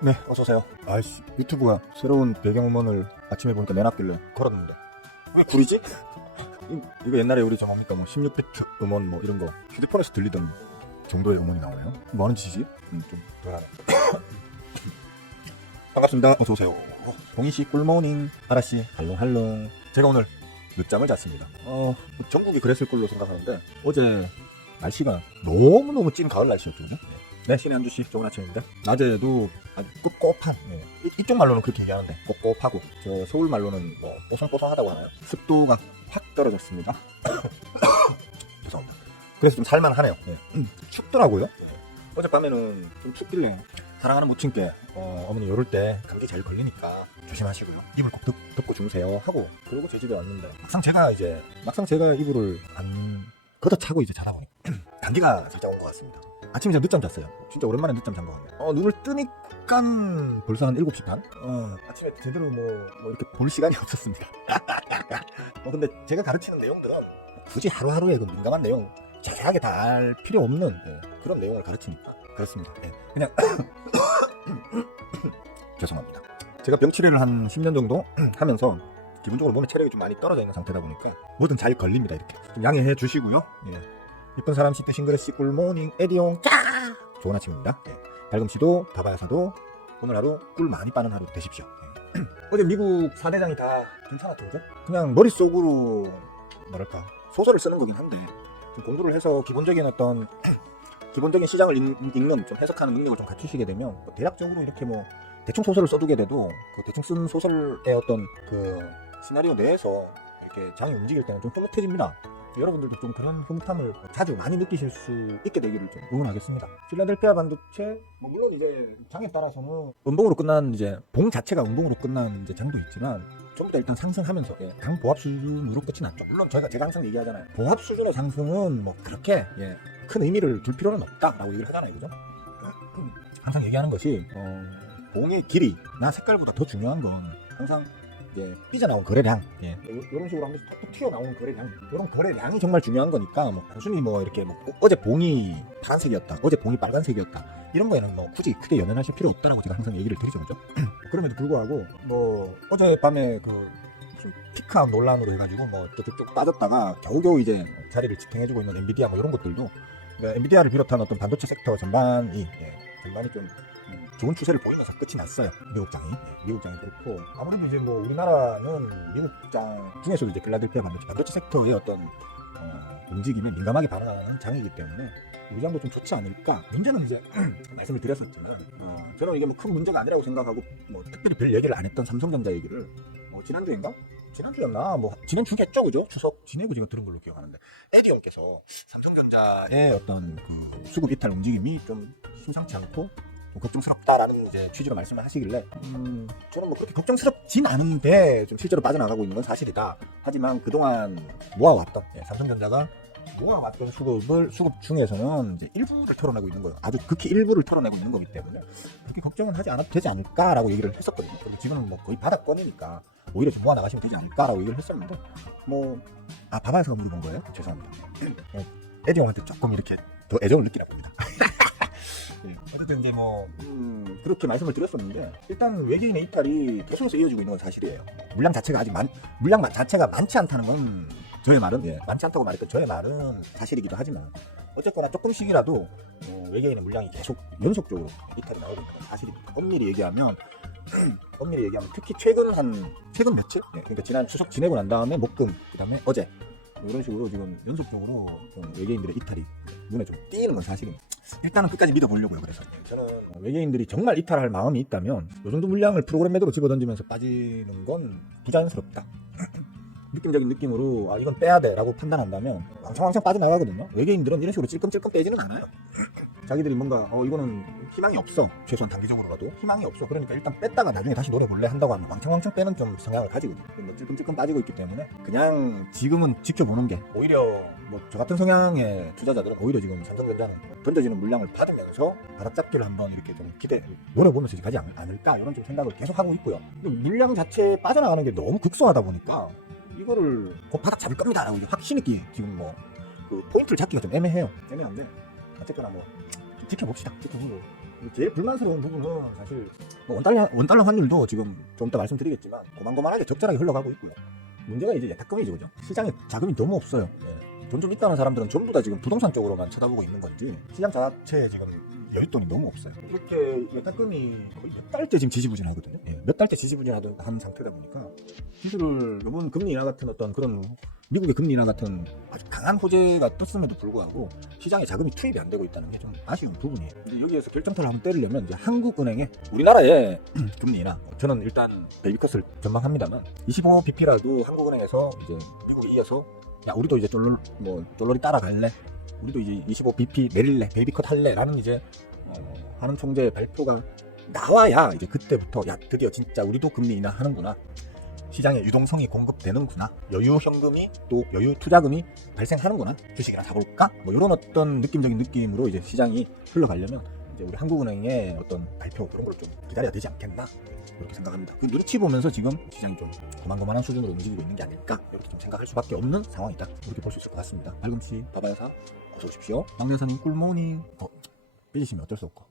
네, 어서오세요. 아이씨, 유튜브가 새로운 배경음원을 아침에 보니까 내놨길래 걸었는데 왜 구리지? 이거 옛날에 우리 저 뭡니까 뭐 16비트 음원 뭐 이런 거 휴대폰에서 들리던 정도의 음원이 나오네요. 뭐 하는 짓이지? 좀 덜하네. 반갑습니다. 어서오세요. 동희씨 꿀모닝, 아라씨 할롱할롱. 제가 오늘 늦잠을 잤습니다. 전국이 그랬을 걸로 생각하는데 어제 날씨가 너무너무 찐 가을 날씨였거든요. 네, 신의 한 주씩 좋은 아침입니다. 낮에도 아주 꿉꿉한, 이쪽 말로는 그렇게 얘기하는데 꿉꿉하고, 저 서울 말로는 뭐 뽀송뽀송하다고 하나요? 습도가 확 떨어졌습니다. 죄송합니다. 그래서 좀 살만하네요. 춥더라고요. 어젯밤에는 좀 춥길래 사랑하는 모친께 어머니 요럴 때 감기 잘 걸리니까 조심하시고요. 이불 꼭 덮고 주무세요 하고 그러고 제 집에 왔는데 막상 제가 이불을 안 걷어차고 이제 자다 보니 감기가 살짝 온 것 같습니다. 아침에 제가 늦잠 잤어요. 진짜 오랜만에 늦잠 잔 것 같네요. 눈을 뜨니까 벌써 한 7시 반? 아침에 제대로 뭐 이렇게 볼 시간이 없었습니다. 근데 제가 가르치는 내용들은 굳이 하루하루에 그 민감한 내용 자세하게 다 알 필요 없는 그런 내용을 가르치니까 그렇습니다. 그냥 죄송합니다. 제가 병치레를 한 10년 정도 하면서 기본적으로 몸에 체력이 좀 많이 떨어져 있는 상태다 보니까 뭐든 잘 걸립니다. 이렇게 좀 양해해 주시고요. 이쁜 사람 씨 싱그레씨 꿀모닝 에디용 짜 좋은 아침입니다. 밝음씨도 바바야사도 오늘 하루 꿀 많이 빠는 하루 되십시오. 어제 미국 사대장이 다 괜찮았죠, 그죠? 그냥 머릿속으로 뭐랄까 소설을 쓰는 거긴 한데 좀 공부를 해서 기본적인 시장을 읽는 좀 해석하는 능력을 좀 갖추시게 되면 대략적으로 이렇게 뭐 대충 소설을 써두게 돼도 그 대충 쓴 소설의 어떤 그 시나리오 내에서 이렇게 장이 움직일 때는 좀 흐뭇해집니다. 여러분들도 좀 그런 흐뭇함을 자주 많이 느끼실 수 있게 되기를 좀 응원하겠습니다. 필라델피아 반도체 물론 이제 장에 따라서는 음봉으로 끝난 이제 봉 자체가 음봉으로 끝난 이제 장도 있지만 전부 다 일단 상승하면서 강 보합 수준으로 끝이 났죠. 물론 제가 항상 얘기하잖아요. 보합 수준의 상승은 뭐 그렇게 큰 의미를 둘 필요는 없다라고 얘기를 하잖아요, 그죠? 항상 얘기하는 것이 봉의 길이나 색깔보다 더 중요한 건 항상 삐져나온 거래량, 이런 식으로 하면서 톡톡 튀어나오는 거래량, 이런 거래량이 정말 중요한 거니까 단순히 이렇게 어제 봉이 파란색이었다, 어제 봉이 빨간색이었다 이런 거에는 굳이 크게 연연하실 필요 없다라고 제가 항상 얘기를 드리죠, 그죠? 그럼에도 불구하고 어젯밤에 좀 피크아웃 논란으로 해가지고 쭉쭉 빠졌다가 겨우겨우 이제 자리를 지탱해주고 있는 엔비디아 이런 것들도 엔비디아를 비롯한 어떤 반도체 섹터 전반이 좀 좋은 추세를 보이면서 끝이 났어요. 미국장이 그렇고 아무래도 이제 우리나라는 미국장 중에서도 이제 필라델피아 반도체 섹터의 어떤 움직임에 민감하게 반응하는 장이기 때문에 우리 장도 좀 좋지 않을까. 문제는 이제 말씀을 드렸었지만 저는 이게 큰 문제가 아니라고 생각하고 특별히 별 얘기를 안 했던 삼성전자 얘기를 지난주였나 지난주겠죠, 그죠? 추석 지내고 제가 들은 걸로 기억하는데 에디온께서 삼성전자의 어떤 그 수급 이탈 움직임이 좀 심상치 않고 걱정스럽다라는 이제 취지로 말씀을 하시길래 저는 그렇게 걱정스럽진 않은데 좀 실제로 빠져나가고 있는 건 사실이다. 하지만 그동안 모아왔던 삼성전자가 모아왔던 수급 중에서는 이제 일부를 털어내고 있는 거예요. 아주 극히 일부를 털어내고 있는 거기 때문에 그렇게 걱정은 하지 않아도 되지 않을까라고 얘기를 했었거든요. 근데 지금은 거의 바닥권이니까 오히려 좀 모아나가시면 되지 않을까라고 얘기를 했었는데 바바에서 물어본 거예요? 죄송합니다. 에디형한테 조금 이렇게 더 애정을 느끼나 봅니다. 어쨌든 이제 그렇게 말씀을 드렸었는데 일단 외계인의 이탈이 계속해서 이어지고 있는 건 사실이에요. 물량 자체가 많지 않다는 건 저의 말은 많지 않다고 말했던 저의 말은 사실이기도 하지만 어쨌거나 조금씩이라도 외계인의 물량이 계속 연속적으로 이탈이 나오고 있는 건 사실입니다. 엄밀히 얘기하면 특히 최근 며칠 그러니까 지난 추석 지내고 난 다음에 목금 그다음에 어제 이런 식으로 지금 연속적으로 좀 외계인들의 이탈이 눈에 좀 띄는 건 사실입니다. 일단은 끝까지 믿어보려고요. 그래서 저는 외계인들이 정말 이탈할 마음이 있다면 이 정도 물량을 프로그램 매도로 집어던지면서 빠지는 건 부자연스럽다. 느낌적인 느낌으로 이건 빼야 돼 라고 판단한다면 왕창 빠져나가거든요. 외계인들은 이런 식으로 찔끔찔끔 빼지는 않아요. 자기들이 뭔가 이거는 희망이 없어, 최소한 단기적으로라도 희망이 없어, 그러니까 일단 뺐다가 나중에 다시 노려볼래 한다고 하면 왕창 빼는 좀 성향을 가지거든요. 찔끔찔끔 빠지고 있기 때문에 그냥 지금은 지켜보는 게 오히려 저 같은 성향의 투자자들은 오히려 지금 삼성전자는 던져지는 물량을 받으면서 바닥잡기를 한번 이렇게 좀 노려보면서 가지 않을까 이런 좀 생각을 계속 하고 있고요. 물량 자체 빠져나가는 게 너무 극소하다 보니까 이거를 곧 바닥 잡을 겁니다 라고 확신 있게 지금 그 포인트를 잡기가 좀 애매한데 어쨌거나 좀 지켜봅시다. 지켜보고 제일 불만스러운 부분은 사실 뭐 원달러 환율도 지금 좀 이따 말씀드리겠지만 고만고만하게 적절하게 흘러가고 있고요. 문제가 이제 예탁금이죠, 그죠? 시장에 자금이 너무 없어요. 돈 좀 있다는 사람들은 전부 다 지금 부동산 쪽으로만 쳐다보고 있는 건지 시장 자체에 지금 여윳돈이 너무 없어요. 이렇게 예탁금이 거의 몇 달째 지금 지지부진하거든요. 몇 달째 지지부진하던 한 상태다 보니까 기술을 이번 금리 인하 같은 어떤 그런 미국의 금리 인하 같은 아주 강한 호재가 떴음에도 불구하고 시장에 자금이 투입이 안 되고 있다는 게 좀 아쉬운 부분이에요. 근데 여기에서 결정타를 한번 때리려면 이제 한국은행의 우리나라의 금리 인하, 저는 일단 베이비컷을 전망합니다만 25bp라도 한국은행에서 이제 미국에 이어서 야 우리도 이제 쫄쫄이 따라갈래? 우리도 이제 25bp 내릴래? 베이비컷 할래? 라는 이제 하는 총재의 발표가 나와야 이제 그때부터 야 드디어 진짜 우리도 금리 인하 하는구나, 시장에 유동성이 공급되는구나, 여유 현금이 또 여유 투자금이 발생하는구나, 주식이나 사볼까? 뭐 이런 어떤 느낌적인 느낌으로 이제 시장이 흘러가려면 이제 우리 한국은행의 어떤 발표 그런 걸 좀 기다려야 되지 않겠나 그렇게 생각합니다. 그 눈치 보면서 지금 시장이 좀 고만고만한 수준으로 움직이고 있는 게 아닐까 이렇게 좀 생각할 수밖에 없는 상황이다 이렇게 볼 수 있을 것 같습니다. 말금치 바바야사 어서 오십시오. 강대사님 꿀모닝. 삐지시면 어쩔 수 없고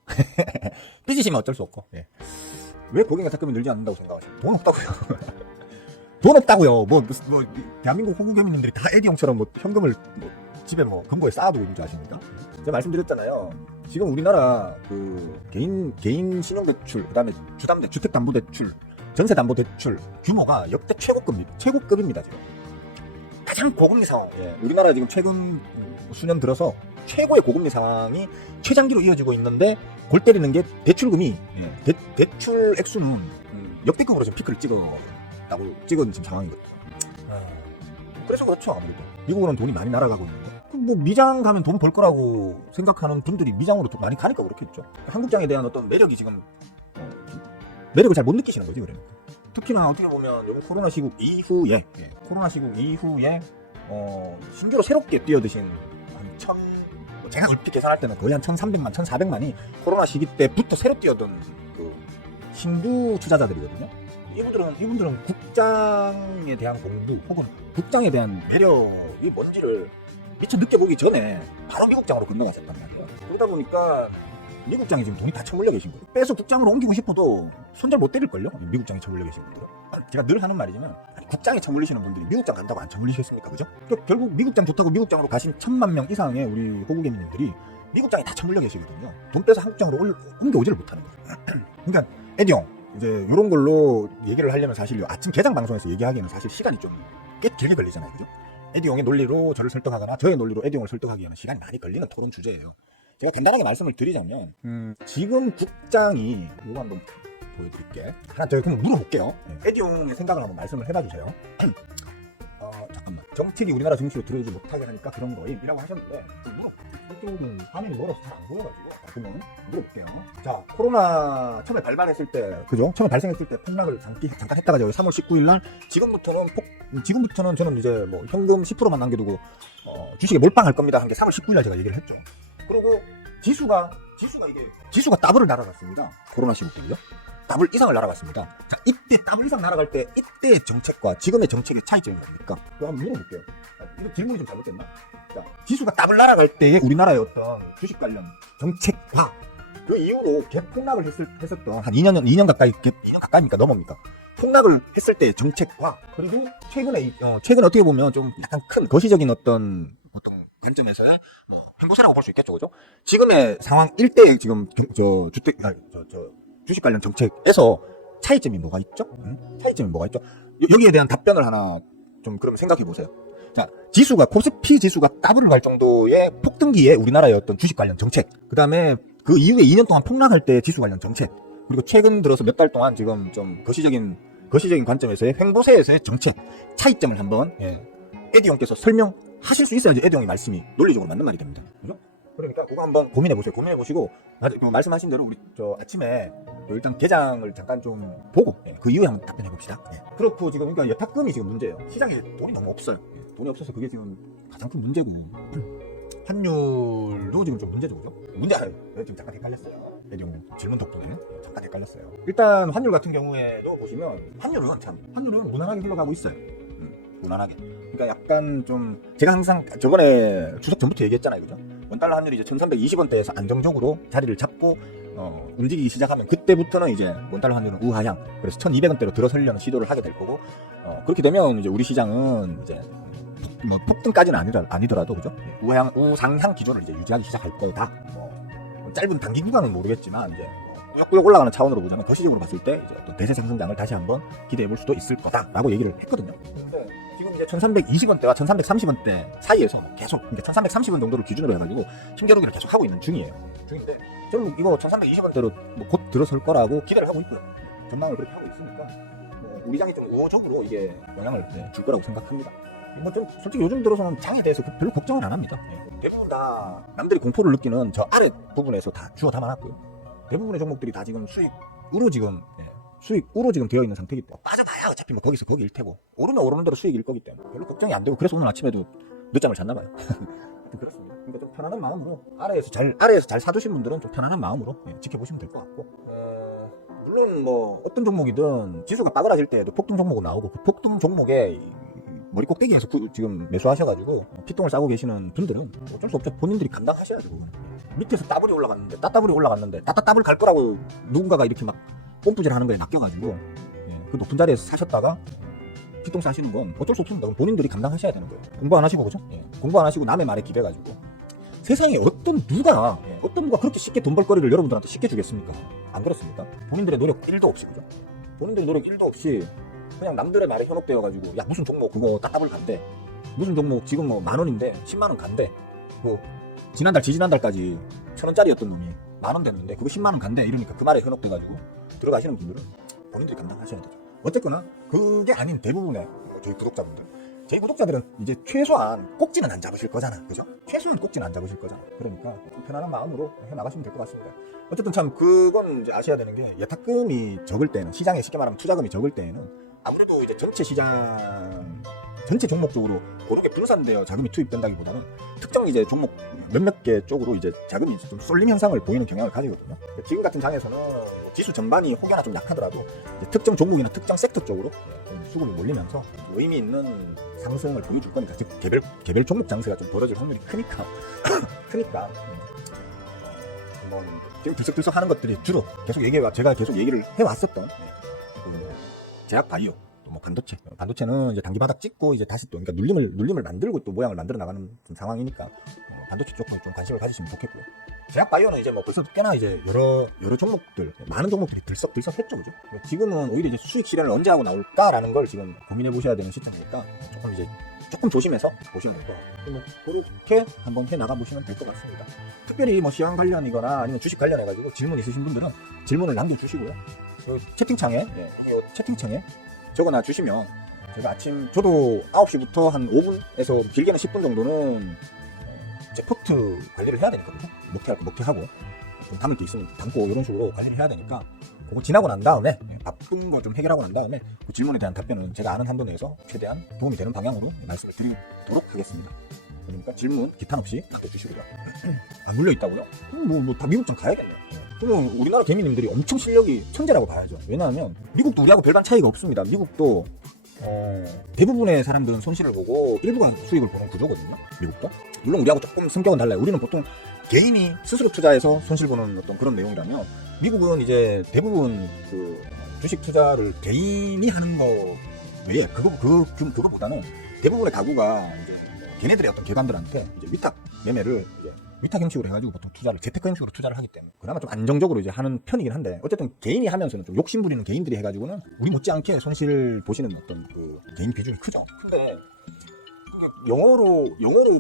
삐지시면 어쩔 수 없고. 왜 고객 예탁금이 늘지 않는다고 생각하시죠? 돈 없다고요. 돈 없다고요. 뭐 대한민국 호구개미님들이 다 에디형처럼 뭐 현금을 집에 금고에 쌓아두고 있는 줄 아십니까? 제가 말씀드렸잖아요. 지금 우리나라 그 개인 신용대출, 그다음에 주택담보대출, 전세담보대출 규모가 역대 최고급입니다 지금. 가장 고금리 상황. 우리나라 지금 최근 수년 들어서 최고의 고금리 상황이 최장기로 이어지고 있는데 골 때리는 게 대출금이 대출 액수는 역대급으로 지금 피크를 찍은 지금 상황이거든요. 그래서 그렇죠. 아무래도 미국은 돈이 많이 날아가고 있는데 뭐 미장 가면 돈 벌 거라고 생각하는 분들이 미장으로 돈 많이 가니까 그렇겠죠. 한국장에 대한 어떤 매력이 지금 매력을 잘 못 느끼시는 거지. 그러니까 특히나 어떻게 보면 요번 코로나 시국 이후에 신규로 새롭게 뛰어드신 한 제가 얼핏 계산할 때는 거의 한 1,300만, 1,400만이 코로나 시기 때부터 새로 뛰어든 그 신규 투자자들이거든요. 이분들은 국장에 대한 공부 혹은 국장에 대한 매력이 뭔지를 미처 느껴보기 전에 바로 미국장으로 건너가셨단 말이에요. 그러다 보니까 미국장에 지금 돈이 다 처물려 계신 거예요. 빼서 국장으로 옮기고 싶어도 손절 못 때릴걸요? 미국장에 처물려 계신 분들은. 제가 늘 하는 말이지만 국장에 처물리시는 분들이 미국장 간다고 안 처물리셨습니까? 그죠? 결국 미국장 좋다고 미국장으로 가신 1,000만 명 이상의 우리 호구개미님들이 미국장에 다 처물려 계시거든요. 돈 빼서 한국장으로 옮겨오지를 못하는 거예요. 그러니까 에디형 이제 이런 걸로 얘기를 하려면 사실 아침 개장 방송에서 얘기하기에는 사실 시간이 좀 꽤 길게 걸리잖아요. 그죠? 에디용의 논리로 저를 설득하거나 저의 논리로 에디용을 설득하기에는 시간이 많이 걸리는 토론 주제예요. 제가 간단하게 말씀을 드리자면 지금 국장이 이거 한번 보여드릴게. 하나 제가 그럼 물어볼게요. 에디용의 생각을 한번 말씀을 해봐주세요. 잠깐만. 정책이 우리나라 정치로 들어오지 못하게 하니까 그런 거임이라고 하셨는데 이쪽은 화면이 멀어서 잘 안 보여가지고 그러면 물어볼게요. 자, 코로나 처음에 발발했을 때, 그죠? 처음에 발생했을 때 폭락을 잠깐 했다가 3월 19일 날 지금부터는 저는 이제 뭐 현금 10%만 남겨두고 주식에 몰빵할 겁니다 한 게 3월 19일 날 제가 얘기를 했죠. 그리고 지수가 더블을 날아갔습니다. 코로나 시국 때요. 더블 이상을 날아갔습니다. 자, 이때 더블 이상 날아갈 때 이때의 정책과 지금의 정책의 차이점이 뭡니까? 그거 한번 물어볼게요. 이거 질문이 좀 잘못됐나? 자, 지수가 더블 날아갈 때의 우리나라의 어떤 주식 관련 정책과 그 이후로 폭락을 했었던 한 2년 가까이니까 넘어옵니까? 폭락을 했을 때의 정책과 그리고 최근에 어떻게 보면 좀 약간 큰 거시적인 어떤 관점에서야 횡보세라고 볼 수 있겠죠, 그죠? 지금의 상황 일대의 지금 주식 관련 정책에서 차이점이 뭐가 있죠? 여기에 대한 답변을 하나 좀 그러면 생각해 보세요. 자, 코스피 지수가 더블을 갈 정도의 폭등기에 우리나라의 어떤 주식 관련 정책, 그 다음에 그 이후에 2년 동안 폭락할 때 지수 관련 정책, 그리고 최근 들어서 몇 달 동안 지금 좀 거시적인 관점에서의 횡보세에서의 정책 차이점을 한번 에디용께서 설명하실 수 있어야지 에디용의 말씀이 논리적으로 맞는 말이 됩니다. 그죠? 그러니까 그거 한번 고민해보세요. 고민해보시고 말씀하신 대로 우리 아침에 일단 개장을 잠깐 좀 보고 그 이후에 한번 답변해봅시다. 그렇고 지금 그러니까 예탁금이 지금 문제예요. 시장에 돈이 너무 없어요. 돈이 없어서 그게 지금 가장 큰 문제고 환율도 지금 좀 문제죠. 그죠? 지금 잠깐 헷갈렸어요. 에디용 질문 덕분에 잠깐 헷갈렸어요. 일단 환율 같은 경우에도 보시면 환율은 무난하게 흘러가고 있어요. 무난하게. 그러니까 약간 좀 제가 항상 저번에 추석 전부터 얘기했잖아요. 그죠? 원달러 환율이 이제 1320원대에서 안정적으로 자리를 잡고 움직이기 시작하면 그때부터는 이제 원달러 환율은 우하향, 그래서 1200원대로 들어서려는 시도를 하게 될 거고, 그렇게 되면 이제 우리 시장은 이제 뭐 폭등까지는 아니더라도 그죠? 우상향 기존을 이제 유지하기 시작할 거다. 짧은 단기 구간은 모르겠지만 이제 꾸역꾸역 올라가는 차원으로 보자면 거시적으로 봤을 때 이제 어떤 대세 상승장을 다시 한번 기대해 볼 수도 있을 거다라고 얘기를 했거든요. 근데 지금 이제 1320원대와 1330원대 사이에서 계속, 그러니까 1330원 정도를 기준으로 해가지고 힘겨루기를 계속 하고 있는 중인데, 저는 이거 1320원대로 곧 들어설 거라고 기대를 하고 있고요. 전망을 그렇게 하고 있으니까 우리 장이 좀 우호적으로 이게 영향을 줄 거라고 생각합니다. 좀 솔직히 요즘 들어서는 장에 대해서 별로 걱정을 안 합니다. 대부분 다 남들이 공포를 느끼는 저 아래 부분에서 다 주워 담아놨고요. 대부분의 종목들이 다 지금 수익으로 지금 되어 있는 상태이기 때문에 빠져봐야 어차피 뭐 거기서 거기일 테고, 오르면 오르는 대로 수익일 거기 때문에 별로 걱정이 안 되고, 그래서 오늘 아침에도 늦잠을 잤나봐요. 그렇습니다. 그러니까 좀 편안한 마음으로 아래에서 잘 사두신 분들은 좀 편안한 마음으로 지켜보시면 될 것 같고, 물론 뭐 어떤 종목이든 지수가 빠그라질 때에도 폭등 종목은 나오고, 그 폭등 종목에 머리 꼭대기에서 지금 매수하셔가지고 피똥을 싸고 계시는 분들은 어쩔 수 없죠. 본인들이 감당하셔야죠. 밑에서 따블이 올라갔는데 따블 갈 거라고 누군가가 이렇게 막 뽐뿌질 하는 거에 낚여가지고 그 높은 자리에서 사셨다가 피똥 싸시는 건 어쩔 수 없습니다. 본인들이 감당하셔야 되는 거예요. 공부 안 하시고, 그죠? 공부 안 하시고 남의 말에 기대가지고 세상에 어떤 누가 그렇게 쉽게 돈 벌거리를 여러분들한테 쉽게 주겠습니까? 안 그렇습니까? 본인들의 노력 1도 없이, 그죠? 본인들의 노력 1도 없이 그냥 남들의 말에 현혹되어가지고, 야 무슨 종목 그거 따블 간대, 무슨 종목 지금 뭐 10,000원인데 10만원 간대, 뭐 지지난달까지 1,000원짜리였던 놈이 10,000원 됐는데 그거 10만원 간대, 이러니까 그 말에 현혹돼가지고 들어가시는 분들은 본인들이 감당하셔야 되죠. 어쨌거나 그게 아닌 대부분의 저희 구독자들은 이제 최소한 꼭지는 안 잡으실 거잖아, 그죠? 최소한 꼭지는 안 잡으실 거잖아. 그러니까 좀 편안한 마음으로 해나가시면 될 것 같습니다. 어쨌든 참 그건 이제 아셔야 되는 게, 예탁금이 적을 때는, 시장에 쉽게 말하면 투자금이 적을 때에는 아무래도 이제 전체 종목적으로 그렇게 분산되어 자금이 투입된다기보다는 특정 이제 종목 몇몇 개 쪽으로 이제 자금이 좀 쏠림 현상을 보이는 경향을 가지거든요. 지금 같은 장에서는 지수 전반이 혹여나 좀 약하더라도 이제 특정 종목이나 특정 섹터 쪽으로 수급이 몰리면서 의미 있는 상승을 보여줄 거니까, 즉 개별 종목 장세가 좀 벌어질 확률이 크니까 한번 지금 들썩들썩 하는 것들이 주로 제가 계속 얘기를 해왔었던 제약 바이오, 뭐 반도체는 이제 단기 바닥 찍고 이제 다시 또, 그러니까 눌림을 만들고 또 모양을 만들어 나가는 상황이니까 반도체 쪽은 좀 관심을 가지시면 좋겠고요. 제약 바이오는 이제 뭐 벌써 꽤나 이제 여러 종목들, 많은 종목들이 들썩들썩 했죠, 그죠? 지금은 오히려 이제 수익 실현을 언제 하고 나올까라는 걸 지금 고민해 보셔야 되는 시점이니까 조금 조심해서 보시면 될 것 같고, 뭐 그렇게 한번 해 나가 보시면 될 것 같습니다. 특별히 뭐 시황 관련이거나 아니면 주식 관련해가지고 질문 있으신 분들은 질문을 남겨주시고요. 채팅창에 적어놔 주시면 제가 저도 9시부터 한 5분에서 길게는 10분 정도는 이제 포트 관리를 해야 되니까, 먹튀하고 좀 담을 게 있으면 담고 이런 식으로 관리를 해야 되니까, 그거 지나고 난 다음에 바쁜 거 좀 해결하고 난 다음에 그 질문에 대한 답변은 제가 아는 한도 내에서 최대한 도움이 되는 방향으로 말씀을 드리도록 하겠습니다. 그러니까 질문 기탄 없이 남겨주시고요. 안 물려있다고요? 그럼 다 미국장 가야겠네요. 그러면 우리나라 개미님들이 엄청 실력이 천재라고 봐야죠. 왜냐하면 미국도 우리하고 별반 차이가 없습니다. 미국도 대부분의 사람들은 손실을 보고 일부가 수익을 보는 구조거든요. 미국도. 물론 우리하고 조금 성격은 달라요. 우리는 보통 개인이 스스로 투자해서 손실 보는 어떤 그런 내용이라면, 미국은 이제 대부분 그 주식 투자를 개인이 하는 거 외에 그거보다는 대부분의 가구가 이제 걔네들의 어떤 기관들한테 이제 위탁 매매를 이제 위탁 형식으로 해가지고 보통 재테크 형식으로 투자를 하기 때문에 그나마 좀 안정적으로 이제 하는 편이긴 한데, 어쨌든 개인이 하면서는 좀 욕심 부리는 개인들이 해가지고는 우리 못지않게 손실 보시는 어떤 그 개인 비중이 크죠. 근데 영어로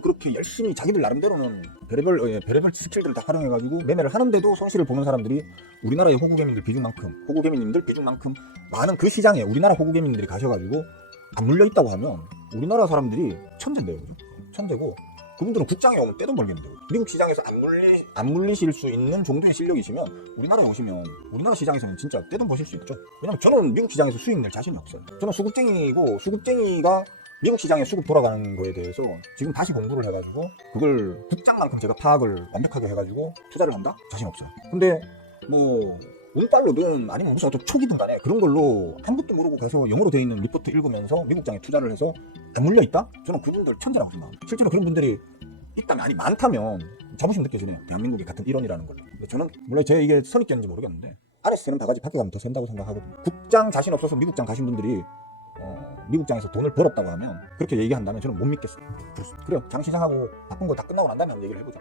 그렇게 열심히 자기들 나름대로는 별의별 스킬들을 다 활용해가지고 매매를 하는데도 손실을 보는 사람들이 우리나라의 호구개민님들 비중만큼 많은 그 시장에 우리나라 호구개민님들이 가셔가지고 안 물려있다고 하면 우리나라 사람들이 천재인데요, 그죠? 천재고, 그분들은 국장에 오면 떼돈 벌겠는데요. 미국 시장에서 안 물리실 수 있는 정도의 실력이시면 우리나라에 오시면 우리나라 시장에서는 진짜 떼돈 버실 수 있죠. 왜냐면 저는 미국 시장에서 수익 낼 자신이 없어요. 저는 수급쟁이고, 수급쟁이가 미국 시장에 수급 돌아가는 거에 대해서 지금 다시 공부를 해가지고 그걸 국장만큼 제가 파악을 완벽하게 해가지고 투자를 한다? 자신 없어요. 근데 뭐 운빨로든 아니면 무슨 어떤 촉이든 간에 그런 걸로 아무것도 모르고 가서 영어로 되어 있는 리포트 읽으면서 미국장에 투자를 해서 안 물려있다? 저는 그분들 천재라고 생각합니다. 실제로 그런 분들이 있다면, 아니 많다면 자부심 느껴지네요. 대한민국이 같은 일원이라는 걸로. 근데 저는 물론 제 이게 선입견인지 모르겠는데 아래서 새는 바가지 밖에 가면 더 센다고 생각하거든요. 국장 자신 없어서 미국장 가신 분들이 미국장에서 돈을 벌었다고 하면, 그렇게 얘기한다면 저는 못 믿겠어요. 그래요. 장 시장하고 바쁜 거 다 끝나고 난 다음에 한번 얘기를 해보자.